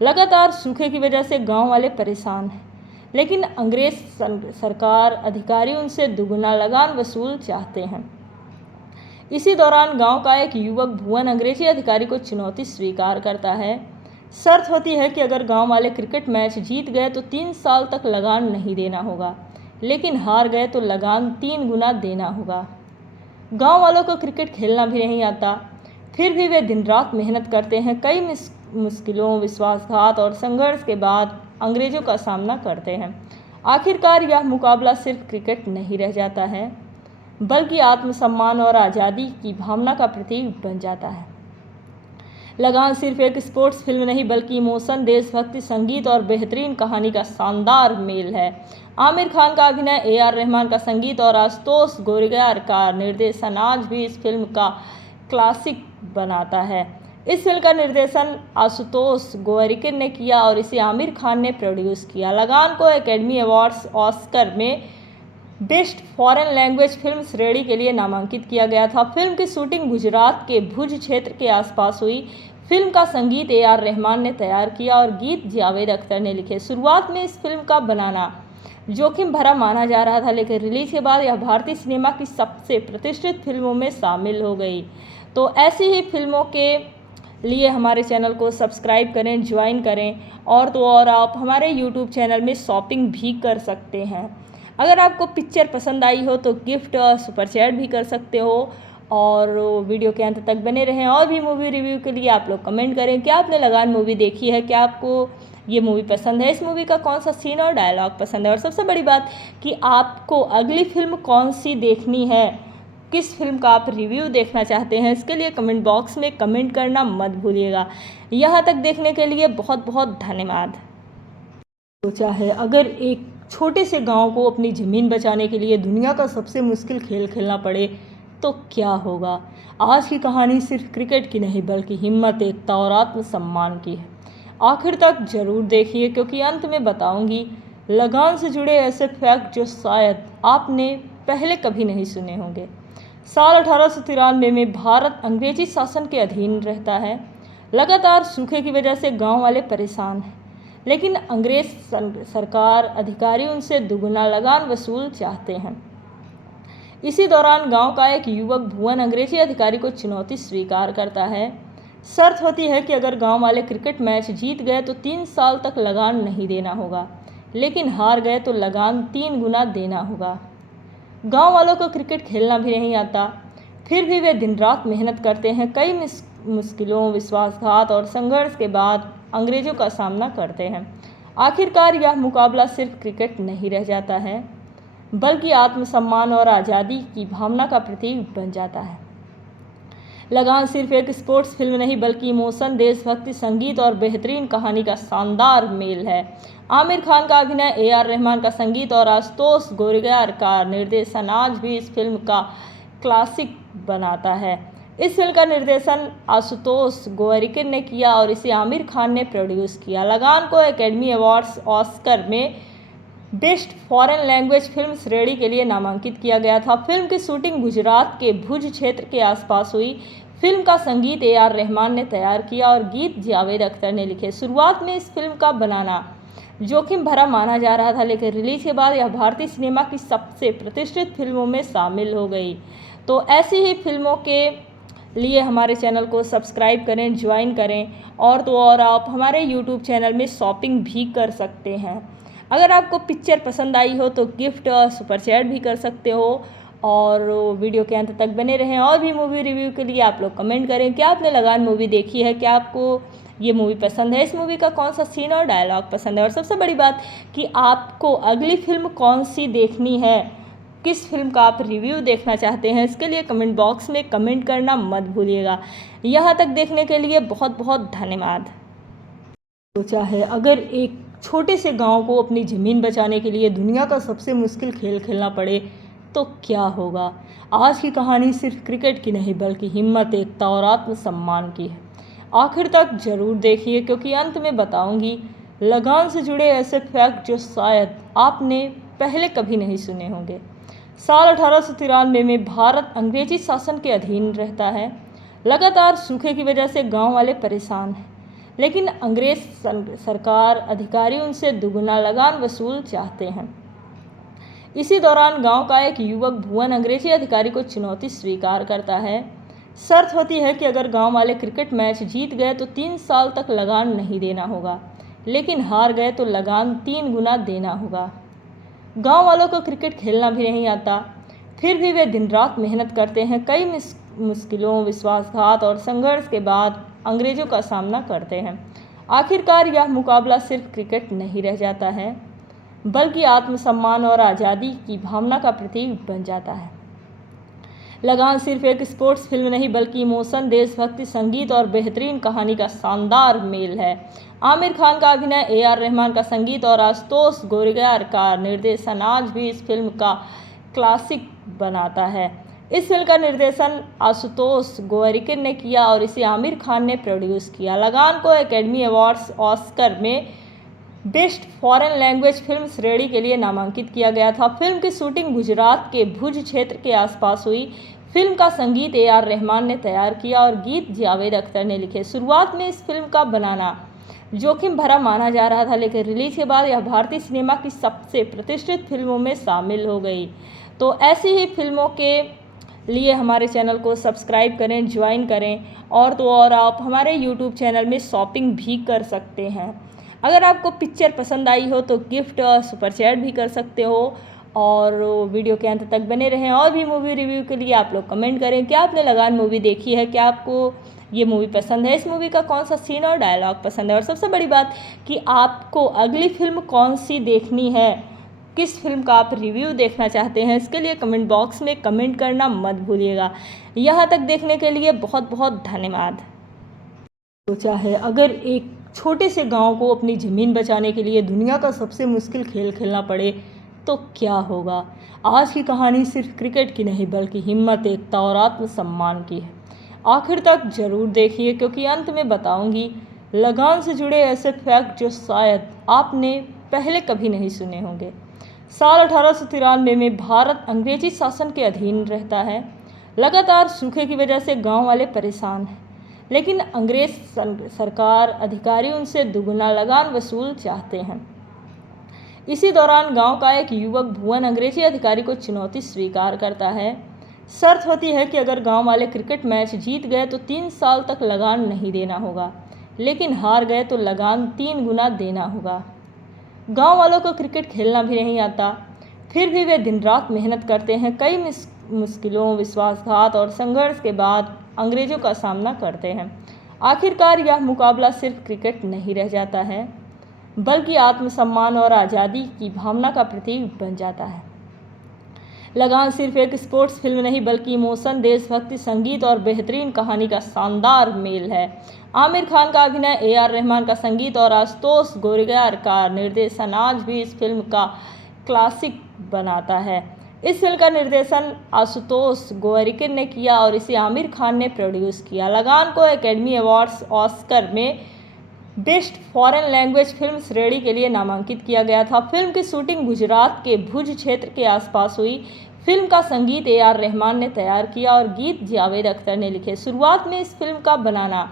लगातार सूखे की वजह से गांव वाले परेशान हैं, लेकिन अंग्रेज सरकार अधिकारी उनसे दुगुना लगान वसूल चाहते हैं। इसी दौरान गांव का एक युवक भुवन अंग्रेजी अधिकारी को चुनौती स्वीकार करता है। शर्त होती है कि अगर गांव वाले क्रिकेट मैच जीत गए तो 3 साल तक लगान नहीं देना होगा, लेकिन हार गए तो लगान 3 गुना देना होगा। गांव वालों को क्रिकेट खेलना भी नहीं आता, फिर भी वे दिन रात मेहनत करते हैं। कई मुश्किलों, विश्वासघात और संघर्ष के बाद अंग्रेजों का सामना करते हैं। आखिरकार यह मुकाबला सिर्फ क्रिकेट नहीं रह जाता है, बल्कि आत्मसम्मान और आज़ादी की भावना का प्रतीक बन जाता है। लगान सिर्फ एक स्पोर्ट्स फिल्म नहीं बल्कि इमोशन, देशभक्ति, संगीत और बेहतरीन कहानी का शानदार मेल है। आमिर खान का अभिनय, ए.आर. रहमान का संगीत और आशुतोष गोरैयार का निर्देशन आज भी इस फिल्म का क्लासिक बनाता है। इस फिल्म का निर्देशन आशुतोष गोरैयार ने किया और इसे आमिर खान ने प्रोड्यूस किया। लगान को एकेडमी अवार्ड्स ऑस्कर में बेस्ट फॉरेन लैंग्वेज फिल्म श्रेणी के लिए नामांकित किया गया था। फिल्म की शूटिंग गुजरात के भुज क्षेत्र के आसपास हुई। फिल्म का संगीत ए.आर. रहमान ने तैयार किया और गीत जावेद अख्तर ने लिखे। शुरुआत में इस फिल्म का बनाना जोखिम भरा माना जा रहा था, लेकिन रिलीज के बाद यह भारतीय सिनेमा की सबसे प्रतिष्ठित फिल्मों में शामिल हो गई। तो ऐसी ही फिल्मों के लिए हमारे चैनल को सब्सक्राइब करें, ज्वाइन करें, और तो और आप हमारे यूट्यूब चैनल में शॉपिंग भी कर सकते हैं। अगर आपको पिक्चर पसंद आई हो तो गिफ्ट और सुपर चैट भी कर सकते हो, और वीडियो के अंत तक बने रहें। और भी मूवी रिव्यू के लिए आप लोग कमेंट करें। क्या आपने लगान मूवी देखी है? क्या आपको ये मूवी पसंद है? इस मूवी का कौन सा सीन और डायलॉग पसंद है? और सबसे बड़ी बात कि आपको अगली फिल्म कौन सी देखनी है, किस फिल्म का आप रिव्यू देखना चाहते हैं, इसके लिए कमेंट बॉक्स में कमेंट करना मत भूलिएगा। यहाँ तक देखने के लिए बहुत बहुत धन्यवाद। सोचा है अगर एक छोटे से गांव को अपनी ज़मीन बचाने के लिए दुनिया का सबसे मुश्किल खेल खेलना पड़े तो क्या होगा। आज की कहानी सिर्फ क्रिकेट की नहीं बल्कि हिम्मत, एकता और आत्मसम्मान की है। आखिर तक ज़रूर देखिए क्योंकि अंत में बताऊंगी लगान से जुड़े ऐसे फैक्ट जो शायद आपने पहले कभी नहीं सुने होंगे। साल 1893 में भारत अंग्रेजी शासन के अधीन रहता है। लगातार सूखे की वजह से गांव वाले परेशान हैं, लेकिन अंग्रेज सरकार अधिकारी उनसे दुगुना लगान वसूल चाहते हैं। इसी दौरान गांव का एक युवक भुवन अंग्रेजी अधिकारी को चुनौती स्वीकार करता है। शर्त होती है कि अगर गांव वाले क्रिकेट मैच जीत गए तो 3 साल तक लगान नहीं देना होगा, लेकिन हार गए तो लगान 3 गुना देना होगा। गांव वालों को क्रिकेट खेलना भी नहीं आता, फिर भी वे दिन रात मेहनत करते हैं। कई मुश्किलों, विश्वासघात और संघर्ष के बाद अंग्रेजों का सामना करते हैं। आखिरकार यह मुकाबला सिर्फ क्रिकेट नहीं रह जाता है, बल्कि आत्मसम्मान और आज़ादी की भावना का प्रतीक बन जाता है। लगान सिर्फ एक स्पोर्ट्स फिल्म नहीं बल्कि इमोशन, देशभक्ति, संगीत और बेहतरीन कहानी का शानदार मेल है। आमिर खान का अभिनय, ए.आर. रहमान का संगीत और आशुतोष गोरैयार का निर्देशन आज भी इस फिल्म का क्लासिक बनाता है। इस फिल्म का निर्देशन आशुतोष गोरैयार ने किया और इसे आमिर खान ने प्रोड्यूस किया। लगान को एकेडमी अवार्ड्स ऑस्कर में बेस्ट फॉरेन लैंग्वेज फिल्म श्रेणी के लिए नामांकित किया गया था। फिल्म की शूटिंग गुजरात के भुज क्षेत्र के आसपास हुई। फिल्म का संगीत ए.आर. रहमान ने तैयार किया और गीत जावेद अख्तर ने लिखे। शुरुआत में इस फिल्म का बनाना जोखिम भरा माना जा रहा था, लेकिन रिलीज के बाद यह भारतीय सिनेमा की सबसे प्रतिष्ठित फिल्मों में शामिल हो गई। तो ऐसी ही फिल्मों के लिए हमारे चैनल को सब्सक्राइब करें, ज्वाइन करें, और तो और आप हमारे यूट्यूब चैनल में शॉपिंग भी कर सकते हैं। अगर आपको पिक्चर पसंद आई हो तो गिफ्ट और सुपर चैट भी कर सकते हो, और वीडियो के अंत तक बने रहें। और भी मूवी रिव्यू के लिए आप लोग कमेंट करें। क्या आपने लगान मूवी देखी है? क्या आपको ये मूवी पसंद है? इस मूवी का कौन सा सीन और डायलॉग पसंद है? और सबसे बड़ी बात कि आपको अगली फिल्म कौन सी देखनी है, किस फिल्म का आप रिव्यू देखना चाहते हैं, इसके लिए कमेंट बॉक्स में कमेंट करना मत भूलिएगा। यहाँ तक देखने के लिए बहुत बहुत धन्यवाद। सोचा है अगर एक छोटे से गांव को अपनी ज़मीन बचाने के लिए दुनिया का सबसे मुश्किल खेल खेलना पड़े तो क्या होगा। आज की कहानी सिर्फ क्रिकेट की नहीं बल्कि हिम्मत, एकता और आत्मसम्मान की है। आखिर तक ज़रूर देखिए क्योंकि अंत में बताऊंगी लगान से जुड़े ऐसे फैक्ट जो शायद आपने पहले कभी नहीं सुने होंगे। साल 1893 में भारत अंग्रेजी शासन के अधीन रहता है। लगातार सूखे की वजह से गांव वाले परेशान हैं, लेकिन अंग्रेज सरकार अधिकारी उनसे दुगुना लगान वसूल चाहते हैं। इसी दौरान गांव का एक युवक भुवन अंग्रेजी अधिकारी को चुनौती स्वीकार करता है। शर्त होती है कि अगर गांव वाले क्रिकेट मैच जीत गए तो 3 साल तक लगान नहीं देना होगा, लेकिन हार गए तो लगान 3 गुना देना होगा। गांव वालों को क्रिकेट खेलना भी नहीं आता, फिर भी वे दिन रात मेहनत करते हैं। कई मुश्किलों, विश्वासघात और संघर्ष के बाद अंग्रेजों का सामना करते हैं। आखिरकार यह मुकाबला सिर्फ क्रिकेट नहीं रह जाता है, बल्कि आत्मसम्मान और आज़ादी की भावना का प्रतीक बन जाता है। लगान सिर्फ एक स्पोर्ट्स फिल्म नहीं बल्कि इमोशन, देशभक्ति, संगीत और बेहतरीन कहानी का शानदार मेल है। आमिर खान का अभिनय, ए आर रहमान का संगीत और आशुतोष गोरैया का निर्देशन आज भी इस फिल्म का क्लासिक बनाता है। इस फिल्म का निर्देशन आशुतोष गोरैया ने किया और इसे आमिर खान ने प्रोड्यूस किया। लगान को एकेडमी अवार्ड्स ऑस्कर में बेस्ट फॉरेन लैंग्वेज फिल्म श्रेणी के लिए नामांकित किया गया था। फिल्म की शूटिंग गुजरात के भुज क्षेत्र के आसपास हुई। फिल्म का संगीत ए आर रहमान ने तैयार किया और गीत जावेद अख्तर ने लिखे। शुरुआत में इस फिल्म का बनाना जोखिम भरा माना जा रहा था, लेकिन रिलीज के बाद यह भारतीय सिनेमा की सबसे प्रतिष्ठित फिल्मों में शामिल हो गई। तो ऐसी ही फिल्मों के लिए हमारे चैनल को सब्सक्राइब करें, ज्वाइन करें, और तो और आप हमारे यूट्यूब चैनल में शॉपिंग भी कर सकते हैं। अगर आपको पिक्चर पसंद आई हो तो गिफ्ट और सुपर चैट भी कर सकते हो, और वीडियो के अंत तक बने रहें। और भी मूवी रिव्यू के लिए आप लोग कमेंट करें। क्या आपने लगान मूवी देखी है? क्या आपको ये मूवी पसंद है? इस मूवी का कौन सा सीन और डायलॉग पसंद है? और सबसे बड़ी बात कि आपको अगली फिल्म कौन सी देखनी है, किस फिल्म का आप रिव्यू देखना चाहते हैं, इसके लिए कमेंट बॉक्स में कमेंट करना मत भूलिएगा। यहाँ तक देखने के लिए बहुत बहुत धन्यवाद। सोचा है अगर एक छोटे से गांव को अपनी ज़मीन बचाने के लिए दुनिया का सबसे मुश्किल खेल खेलना पड़े तो क्या होगा। आज की कहानी सिर्फ क्रिकेट की नहीं बल्कि हिम्मत, एकता और आत्मसम्मान की है। आखिर तक ज़रूर देखिए क्योंकि अंत में बताऊंगी लगान से जुड़े ऐसे फैक्ट जो शायद आपने पहले कभी नहीं सुने होंगे। साल 1893 में भारत अंग्रेजी शासन के अधीन रहता है। लगातार सूखे की वजह से गांव वाले परेशान हैं, लेकिन अंग्रेज सरकार अधिकारी उनसे दुगुना लगान वसूल चाहते हैं। इसी दौरान गांव का एक युवक भुवन अंग्रेजी अधिकारी को चुनौती स्वीकार करता है। शर्त होती है कि अगर गांव वाले क्रिकेट मैच जीत गए तो 3 साल तक लगान नहीं देना होगा, लेकिन हार गए तो लगान 3 गुना देना होगा। गांव वालों को क्रिकेट खेलना भी नहीं आता, फिर भी वे दिन रात मेहनत करते हैं। कई मुश्किलों, विश्वासघात और संघर्ष के बाद अंग्रेजों का सामना करते हैं। आखिरकार यह मुकाबला सिर्फ क्रिकेट नहीं रह जाता है, बल्कि आत्मसम्मान और आज़ादी की भावना का प्रतीक बन जाता है। लगान सिर्फ एक स्पोर्ट्स फिल्म नहीं बल्कि इमोशन, देशभक्ति, संगीत और बेहतरीन कहानी का शानदार मेल है। आमिर खान का अभिनय, ए आर रहमान का संगीत और आशुतोष गोरैया का निर्देशन आज भी इस फिल्म का क्लासिक बनाता है। इस फिल्म का निर्देशन आशुतोष गोरैया ने किया और इसे आमिर खान ने प्रोड्यूस किया। लगान को एकेडमी अवार्ड्स ऑस्कर में बेस्ट फॉरेन लैंग्वेज फिल्म श्रेणी के लिए नामांकित किया गया था। फिल्म की शूटिंग गुजरात के भुज क्षेत्र के आसपास हुई। फिल्म का संगीत ए आर रहमान ने तैयार किया और गीत जावेद अख्तर ने लिखे। शुरुआत में इस फिल्म का बनाना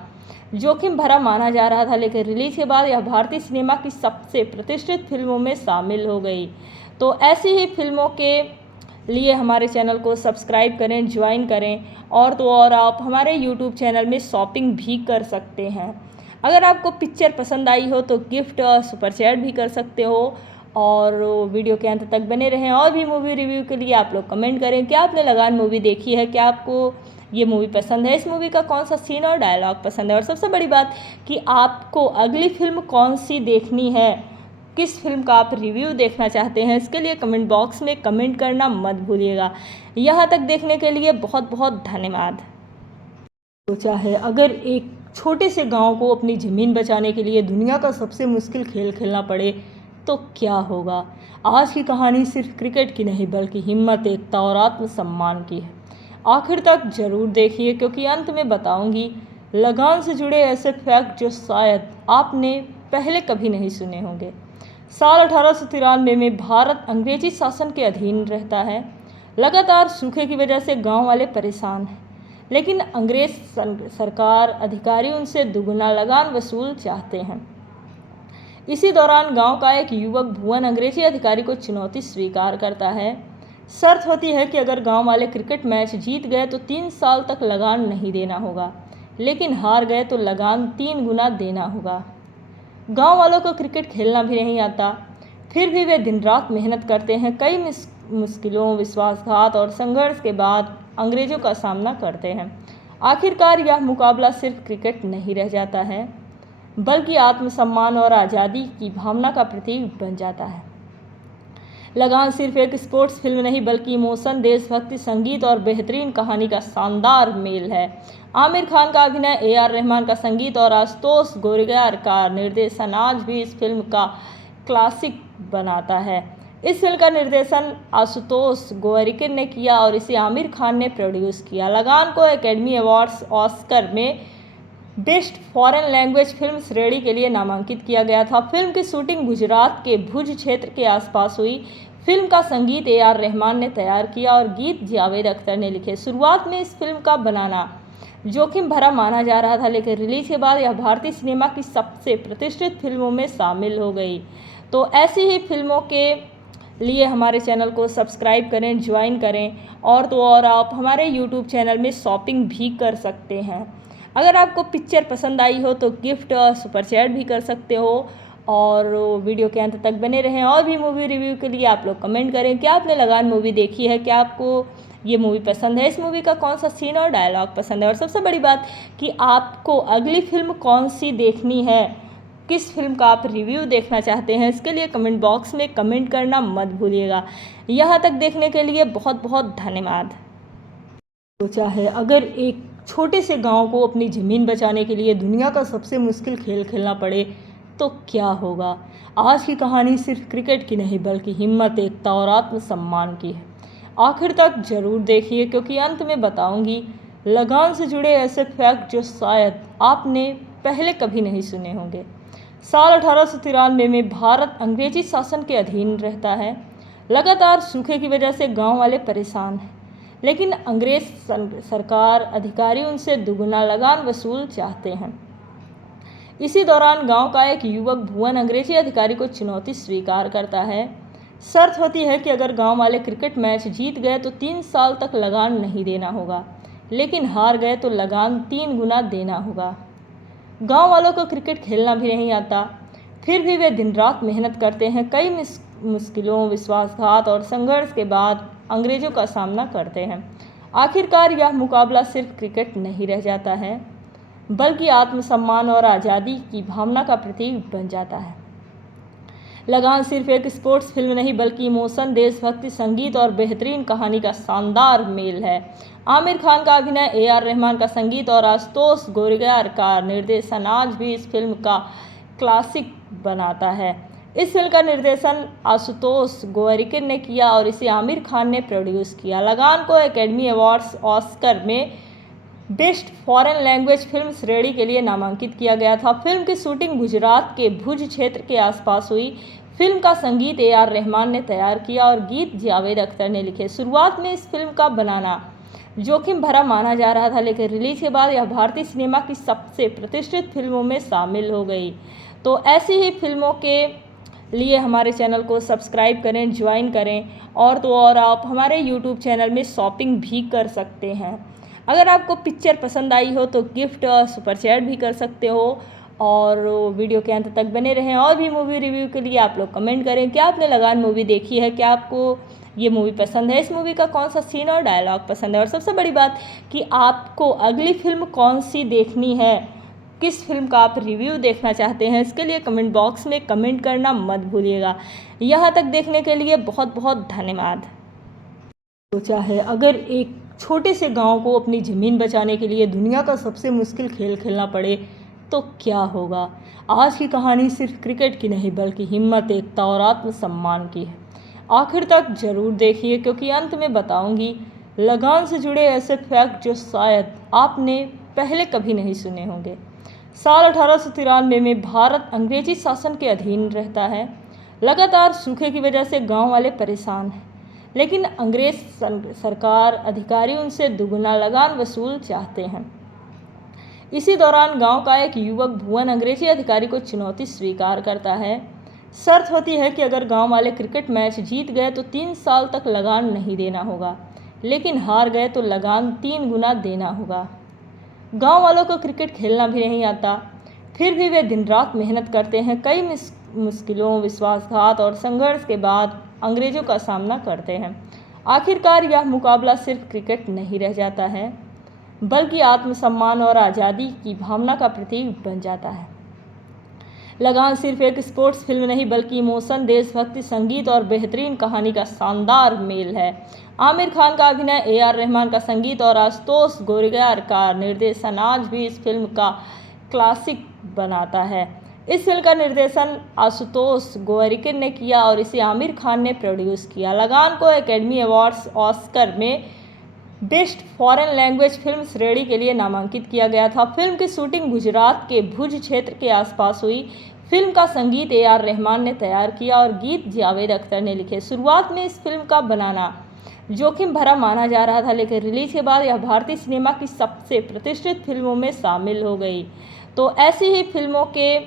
जोखिम भरा माना जा रहा था, लेकिन रिलीज के बाद यह भारतीय सिनेमा की सबसे प्रतिष्ठित फिल्मों में शामिल हो गई। तो ऐसी ही फिल्मों के लिए हमारे चैनल को सब्सक्राइब करें, ज्वाइन करें, और तो और आप हमारे यूट्यूब चैनल में शॉपिंग भी कर सकते हैं। अगर आपको पिक्चर पसंद आई हो तो गिफ्ट और सुपर चैट भी कर सकते हो, और वीडियो के अंत तक बने रहें। और भी मूवी रिव्यू के लिए आप लोग कमेंट करें। क्या आपने लगान मूवी देखी है? क्या आपको ये मूवी पसंद है? इस मूवी का कौन सा सीन और डायलॉग पसंद है? और सबसे बड़ी बात कि आपको अगली फिल्म कौन सी देखनी है, किस फिल्म का आप रिव्यू देखना चाहते हैं, इसके लिए कमेंट बॉक्स में कमेंट करना मत भूलिएगा। यहाँ तक देखने के लिए बहुत बहुत धन्यवाद। सोचा है अगर एक छोटे से गांव को अपनी ज़मीन बचाने के लिए दुनिया का सबसे मुश्किल खेल खेलना पड़े तो क्या होगा। आज की कहानी सिर्फ क्रिकेट की नहीं बल्कि हिम्मत, एकता और आत्मसम्मान की है। आखिर तक ज़रूर देखिए क्योंकि अंत में बताऊंगी लगान से जुड़े ऐसे फैक्ट जो शायद आपने पहले कभी नहीं सुने होंगे। साल 1893 में भारत अंग्रेजी शासन के अधीन रहता है। लगातार सूखे की वजह से गांव वाले परेशान हैं, लेकिन अंग्रेज सरकार अधिकारी उनसे दुगना लगान वसूल चाहते हैं। इसी दौरान गांव का एक युवक भुवन अंग्रेजी अधिकारी को चुनौती स्वीकार करता है। शर्त होती है कि अगर गांव वाले क्रिकेट मैच जीत गए तो 3 साल तक लगान नहीं देना होगा, लेकिन हार गए तो लगान 3 गुना देना होगा। गांव वालों को क्रिकेट खेलना भी नहीं आता, फिर भी वे दिन रात मेहनत करते हैं। कई मुश्किलों, विश्वासघात और संघर्ष के बाद अंग्रेजों का सामना करते हैं। आखिरकार यह मुकाबला सिर्फ क्रिकेट नहीं रह जाता है, बल्कि आत्मसम्मान और आज़ादी की भावना का प्रतीक बन जाता है। लगान सिर्फ एक स्पोर्ट्स फिल्म नहीं बल्कि इमोशन, देशभक्ति, संगीत और बेहतरीन कहानी का शानदार मेल है। आमिर खान का अभिनय, ए.आर. रहमान का संगीत और आशुतोष गोरैयार का निर्देशन आज भी इस फिल्म का क्लासिक बनाता है। इस फिल्म का निर्देशन आशुतोष गोरैयार ने किया और इसे आमिर खान ने प्रोड्यूस किया। लगान को एकेडमी अवार्ड्स ऑस्कर में बेस्ट फॉरेन लैंग्वेज फिल्म श्रेणी के लिए नामांकित किया गया था। फिल्म की शूटिंग गुजरात के भुज क्षेत्र के आसपास हुई। फिल्म का संगीत ए.आर. रहमान ने तैयार किया और गीत जावेद अख्तर ने लिखे। शुरुआत में इस फिल्म का बनाना जोखिम भरा माना जा रहा था, लेकिन रिलीज के बाद यह भारतीय सिनेमा की सबसे प्रतिष्ठित फिल्मों में शामिल हो गई। तो ऐसी ही फिल्मों के लिए हमारे चैनल को सब्सक्राइब करें, ज्वाइन करें, और तो और आप हमारे यूट्यूब चैनल में शॉपिंग भी कर सकते हैं। अगर आपको पिक्चर पसंद आई हो तो गिफ्ट और सुपर चैट भी कर सकते हो, और वीडियो के अंत तक बने रहें। और भी मूवी रिव्यू के लिए आप लोग कमेंट करें। क्या आपने लगान मूवी देखी है? क्या आपको ये मूवी पसंद है? इस मूवी का कौन सा सीन और डायलॉग पसंद है? और सबसे बड़ी बात कि आपको अगली फिल्म कौन सी देखनी है, किस फिल्म का आप रिव्यू देखना चाहते हैं, इसके लिए कमेंट बॉक्स में कमेंट करना मत भूलिएगा। यहाँ तक देखने के लिए बहुत बहुत धन्यवाद। सोचा है अगर एक छोटे से गांव को अपनी ज़मीन बचाने के लिए दुनिया का सबसे मुश्किल खेल खेलना पड़े तो क्या होगा। आज की कहानी सिर्फ क्रिकेट की नहीं बल्कि हिम्मत, एकता और आत्मसम्मान की है। आखिर तक ज़रूर देखिए क्योंकि अंत में बताऊंगी लगान से जुड़े ऐसे फैक्ट जो शायद आपने पहले कभी नहीं सुने होंगे। साल 1893 में भारत अंग्रेजी शासन के अधीन रहता है। लगातार सूखे की वजह से गांव वाले परेशान हैं, लेकिन अंग्रेज सरकार अधिकारी उनसे दुगना लगान वसूल चाहते हैं। इसी दौरान गांव का एक युवक भुवन अंग्रेजी अधिकारी को चुनौती स्वीकार करता है। शर्त होती है कि अगर गांव वाले क्रिकेट मैच जीत गए तो 3 साल तक लगान नहीं देना होगा, लेकिन हार गए तो लगान 3 गुना देना होगा। गांव वालों को क्रिकेट खेलना भी नहीं आता, फिर भी वे दिन रात मेहनत करते हैं। कई मुश्किलों, विश्वासघात और संघर्ष के बाद अंग्रेजों का सामना करते हैं। आखिरकार यह मुकाबला सिर्फ क्रिकेट नहीं रह जाता है, बल्कि आत्मसम्मान और आज़ादी की भावना का प्रतीक बन जाता है। लगान सिर्फ एक स्पोर्ट्स फिल्म नहीं बल्कि इमोशन, देशभक्ति, संगीत और बेहतरीन कहानी का शानदार मेल है। आमिर खान का अभिनय, ए.आर. रहमान का संगीत और आशुतोष गोरैयार का निर्देशन आज भी इस फिल्म का क्लासिक बनाता है। इस फिल्म का निर्देशन आशुतोष गोरैयार ने किया और इसे आमिर खान ने प्रोड्यूस किया। लगान को एकेडमी अवार्ड्स ऑस्कर में बेस्ट फॉरेन लैंग्वेज फिल्म श्रेणी के लिए नामांकित किया गया था। फिल्म की शूटिंग गुजरात के भुज क्षेत्र के आसपास हुई। फिल्म का संगीत ए.आर. रहमान ने तैयार किया और गीत जावेद अख्तर ने लिखे। शुरुआत में इस फिल्म का बनाना जोखिम भरा माना जा रहा था, लेकिन रिलीज के बाद यह भारतीय सिनेमा की सबसे प्रतिष्ठित फिल्मों में शामिल हो गई। तो ऐसी ही फिल्मों के लिए हमारे चैनल को सब्सक्राइब करें, ज्वाइन करें, और तो और आप हमारे यूट्यूब चैनल में शॉपिंग भी कर सकते हैं। अगर आपको पिक्चर पसंद आई हो तो गिफ्ट और सुपर चैट भी कर सकते हो, और वीडियो के अंत तक बने रहें। और भी मूवी रिव्यू के लिए आप लोग कमेंट करें। क्या आपने लगान मूवी देखी है? क्या आपको ये मूवी पसंद है? इस मूवी का कौन सा सीन और डायलॉग पसंद है? और सबसे बड़ी बात कि आपको अगली फिल्म कौन सी देखनी है, किस फिल्म का आप रिव्यू देखना चाहते हैं, इसके लिए कमेंट बॉक्स में कमेंट करना मत भूलिएगा। यहाँ तक देखने के लिए बहुत बहुत धन्यवाद। सोचा है अगर एक छोटे से गांव को अपनी ज़मीन बचाने के लिए दुनिया का सबसे मुश्किल खेल खेलना पड़े तो क्या होगा। आज की कहानी सिर्फ क्रिकेट की नहीं बल्कि हिम्मत, एकता और आत्मसम्मान की है। आखिर तक जरूर देखिए क्योंकि अंत में बताऊंगी लगान से जुड़े ऐसे फैक्ट जो शायद आपने पहले कभी नहीं सुने होंगे। साल 1893 में भारत अंग्रेजी शासन के अधीन रहता है। लगातार सूखे की वजह से गांव वाले परेशान हैं, लेकिन अंग्रेज सरकार अधिकारी उनसे दुगुना लगान वसूल चाहते हैं। इसी दौरान गांव का एक युवक भुवन अंग्रेजी अधिकारी को चुनौती स्वीकार करता है। शर्त होती है कि अगर गांव वाले क्रिकेट मैच जीत गए तो 3 साल तक लगान नहीं देना होगा, लेकिन हार गए तो लगान 3 गुना देना होगा। गांव वालों को क्रिकेट खेलना भी नहीं आता, फिर भी वे दिन रात मेहनत करते हैं। कई मुश्किलों, विश्वासघात और संघर्ष के बाद अंग्रेजों का सामना करते हैं। आखिरकार यह मुकाबला सिर्फ क्रिकेट नहीं रह जाता है, बल्कि आत्मसम्मान और आज़ादी की भावना का प्रतीक बन जाता है। लगान सिर्फ एक स्पोर्ट्स फिल्म नहीं बल्कि इमोशन, देशभक्ति, संगीत और बेहतरीन कहानी का शानदार मेल है। आमिर खान का अभिनय, AR रहमान का संगीत और आशुतोष गोरैया का निर्देशन आज भी इस फिल्म का क्लासिक बनाता है। इस फिल्म का निर्देशन आशुतोष गोरैया ने किया और इसे आमिर खान ने प्रोड्यूस किया। लगान को एकेडमी अवार्ड्स ऑस्कर में बेस्ट फॉरेन लैंग्वेज फिल्म श्रेणी के लिए नामांकित किया गया था। फिल्म की शूटिंग गुजरात के भुज क्षेत्र के आसपास हुई। फिल्म का संगीत AR रहमान ने तैयार किया और गीत जावेद अख्तर ने लिखे। शुरुआत में इस फिल्म का बनाना जोखिम भरा माना जा रहा था, लेकिन रिलीज के बाद यह भारतीय सिनेमा की सबसे प्रतिष्ठित फिल्मों में शामिल हो गई। तो ऐसी ही फिल्मों के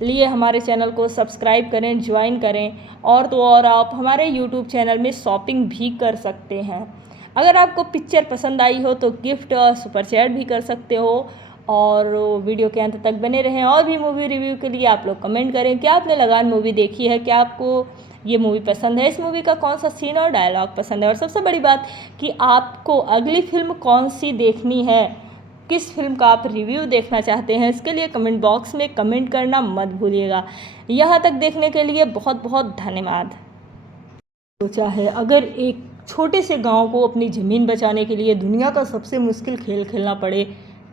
लिए हमारे चैनल को सब्सक्राइब करें, ज्वाइन करें, और तो और आप हमारे YouTube चैनल में शॉपिंग भी कर सकते हैं। अगर आपको पिक्चर पसंद आई हो तो गिफ्ट और सुपर चैट भी कर सकते हो, और वीडियो के अंत तक बने रहें। और भी मूवी रिव्यू के लिए आप लोग कमेंट करें। क्या आपने लगान मूवी देखी है? क्या आपको ये मूवी पसंद है? इस मूवी का कौन सा सीन और डायलॉग पसंद है? और सबसे बड़ी बात कि आपको अगली फिल्म कौन सी देखनी है, किस फिल्म का आप रिव्यू देखना चाहते हैं, इसके लिए कमेंट बॉक्स में कमेंट करना मत भूलिएगा। यहाँ तक देखने के लिए बहुत बहुत धन्यवाद। सोचा है अगर एक छोटे से गांव को अपनी ज़मीन बचाने के लिए दुनिया का सबसे मुश्किल खेल खेलना पड़े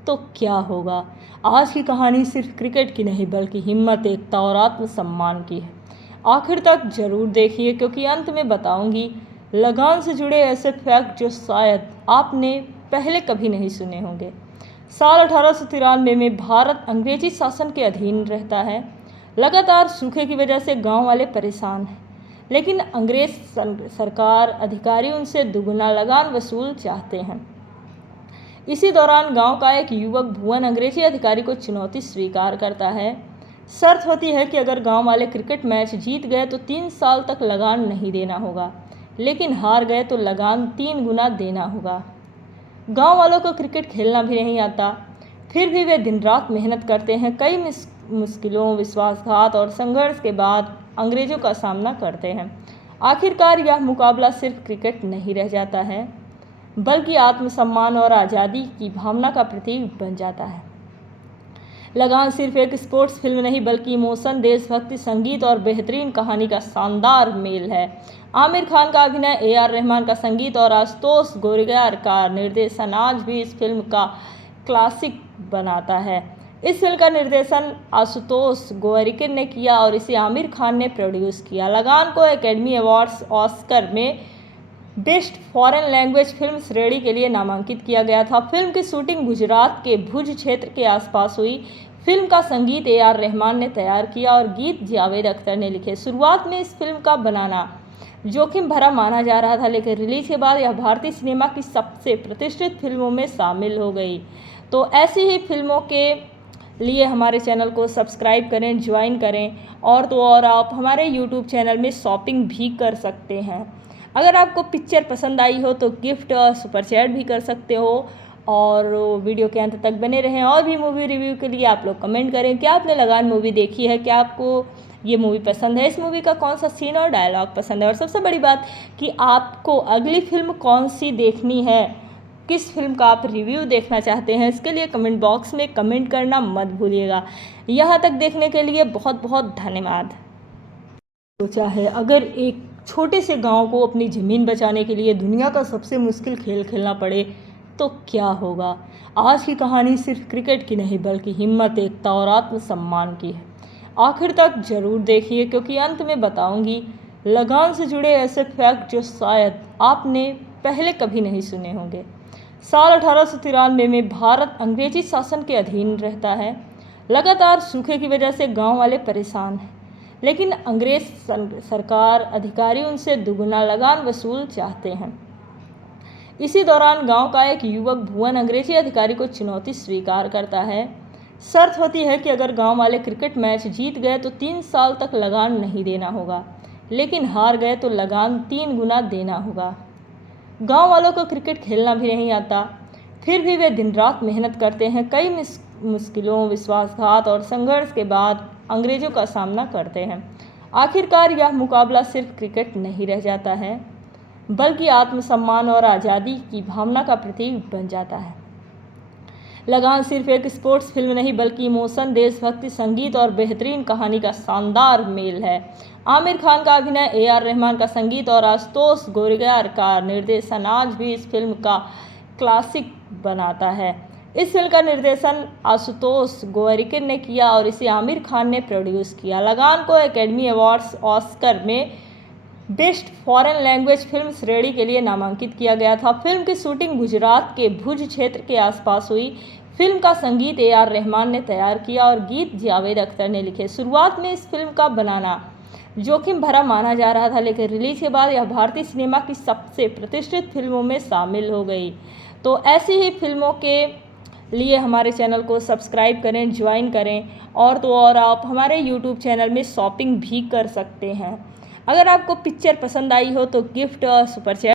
तो क्या होगा। आज की कहानी सिर्फ क्रिकेट की नहीं बल्कि हिम्मत, एकता और आत्मसम्मान की है। आखिर तक जरूर देखिए क्योंकि अंत में बताऊंगी लगान से जुड़े ऐसे फैक्ट जो शायद आपने पहले कभी नहीं सुने होंगे। साल 1893 में भारत अंग्रेजी शासन के अधीन रहता है। लगातार सूखे की वजह से गांव वाले परेशान हैं, लेकिन अंग्रेज सरकार अधिकारी उनसे दुगुना लगान वसूल चाहते हैं। इसी दौरान गांव का एक युवक भुवन अंग्रेजी अधिकारी को चुनौती स्वीकार करता है। शर्त होती है कि अगर गांव वाले क्रिकेट मैच जीत गए तो 3 साल तक लगान नहीं देना होगा, लेकिन हार गए तो लगान 3 गुना देना होगा। गांव वालों को क्रिकेट खेलना भी नहीं आता, फिर भी वे दिन रात मेहनत करते हैं। कई मुश्किलों, विश्वासघात और संघर्ष के बाद अंग्रेजों का सामना करते हैं। आखिरकार यह मुकाबला सिर्फ क्रिकेट नहीं रह जाता है, बल्कि आत्मसम्मान और आज़ादी की भावना का प्रतीक बन जाता है। लगान सिर्फ एक स्पोर्ट्स फिल्म नहीं बल्कि इमोशन, देशभक्ति, संगीत और बेहतरीन कहानी का शानदार मेल है। आमिर खान का अभिनय, AR रहमान का संगीत और आशुतोष गोरैया का निर्देशन आज भी इस फिल्म का क्लासिक बनाता है। इस फिल्म का निर्देशन आशुतोष गोरैया ने किया और इसे आमिर खान ने प्रोड्यूस किया। लगान को एकेडमी अवार्ड्स ऑस्कर में बेस्ट फॉरेन लैंग्वेज फिल्म श्रेणी के लिए नामांकित किया गया था। फिल्म की शूटिंग गुजरात के भुज क्षेत्र के आसपास हुई। फिल्म का संगीत AR रहमान ने तैयार किया और गीत जावेद अख्तर ने लिखे। शुरुआत में इस फिल्म का बनाना जोखिम भरा माना जा रहा था, लेकिन रिलीज के बाद यह भारतीय सिनेमा की सबसे प्रतिष्ठित फिल्मों में शामिल हो गई। तो ऐसी ही फिल्मों के लिए हमारे चैनल को सब्सक्राइब करें, ज्वाइन करें, और तो और आप हमारे YouTube चैनल में शॉपिंग भी कर सकते हैं। अगर आपको पिक्चर पसंद आई हो तो गिफ्ट और सुपर चैट भी कर सकते हो, और वीडियो के अंत तक बने रहें। और भी मूवी रिव्यू के लिए आप लोग कमेंट करें। क्या आपने लगान मूवी देखी है? क्या आपको ये मूवी पसंद है? इस मूवी का कौन सा सीन और डायलॉग पसंद है? और सबसे बड़ी बात कि आपको अगली फिल्म कौन सी देखनी है, किस फिल्म का आप रिव्यू देखना चाहते हैं, इसके लिए कमेंट बॉक्स में कमेंट करना मत भूलिएगा। यहाँ तक देखने के लिए बहुत बहुत धन्यवाद। सोचा है अगर एक छोटे से गांव को अपनी ज़मीन बचाने के लिए दुनिया का सबसे मुश्किल खेल खेलना पड़े तो क्या होगा। आज की कहानी सिर्फ क्रिकेट की नहीं बल्कि हिम्मत, एकता और आत्मसम्मान की है। आखिर तक ज़रूर देखिए क्योंकि अंत में बताऊंगी लगान से जुड़े ऐसे फैक्ट जो शायद आपने पहले कभी नहीं सुने होंगे। साल 1893 में भारत अंग्रेजी शासन के अधीन रहता है। लगातार सूखे की वजह से गांव वाले परेशान हैं, लेकिन अंग्रेज सरकार अधिकारी उनसे दुगना लगान वसूल चाहते हैं। इसी दौरान गांव का एक युवक भुवन अंग्रेजी अधिकारी को चुनौती स्वीकार करता है। शर्त होती है कि अगर गांव वाले क्रिकेट मैच जीत गए तो 3 साल तक लगान नहीं देना होगा, लेकिन हार गए तो लगान 3 गुना देना होगा। गांव वालों को क्रिकेट खेलना भी नहीं आता, फिर भी वे दिन रात मेहनत करते हैं। कई मुश्किलों, विश्वासघात और संघर्ष के बाद अंग्रेजों का सामना करते हैं। आखिरकार यह मुकाबला सिर्फ क्रिकेट नहीं रह जाता है, बल्कि आत्मसम्मान और आज़ादी की भावना का प्रतीक बन जाता है। लगान सिर्फ एक स्पोर्ट्स फिल्म नहीं बल्कि इमोशन, देशभक्ति, संगीत और बेहतरीन कहानी का शानदार मेल है। आमिर खान का अभिनय, ए.आर. रहमान का संगीत और आशुतोष गोरैया का निर्देशन आज भी इस फिल्म का क्लासिक बनाता है। इस फिल्म का निर्देशन आशुतोष गोरैया ने किया और इसे आमिर खान ने प्रोड्यूस किया। लगान को एकेडमी अवार्ड्स, ऑस्कर में बेस्ट फॉरेन लैंग्वेज फिल्म श्रेणी के लिए नामांकित किया गया था। फिल्म की शूटिंग गुजरात के भुज क्षेत्र के आसपास हुई। फिल्म का संगीत ए.आर. रहमान ने तैयार किया और गीत जावेद अख्तर ने लिखे। शुरुआत में इस फिल्म का बनाना जोखिम भरा माना जा रहा था, लेकिन रिलीज के बाद यह भारतीय सिनेमा की सबसे प्रतिष्ठित फिल्मों में शामिल हो गई। तो ऐसी ही फिल्मों के लिए हमारे चैनल को सब्सक्राइब करें, ज्वाइन करें, और तो और आप हमारे यूट्यूब चैनल में शॉपिंग भी कर सकते हैं। अगर आपको पिक्चर पसंद आई हो तो गिफ्ट और सुपर चैट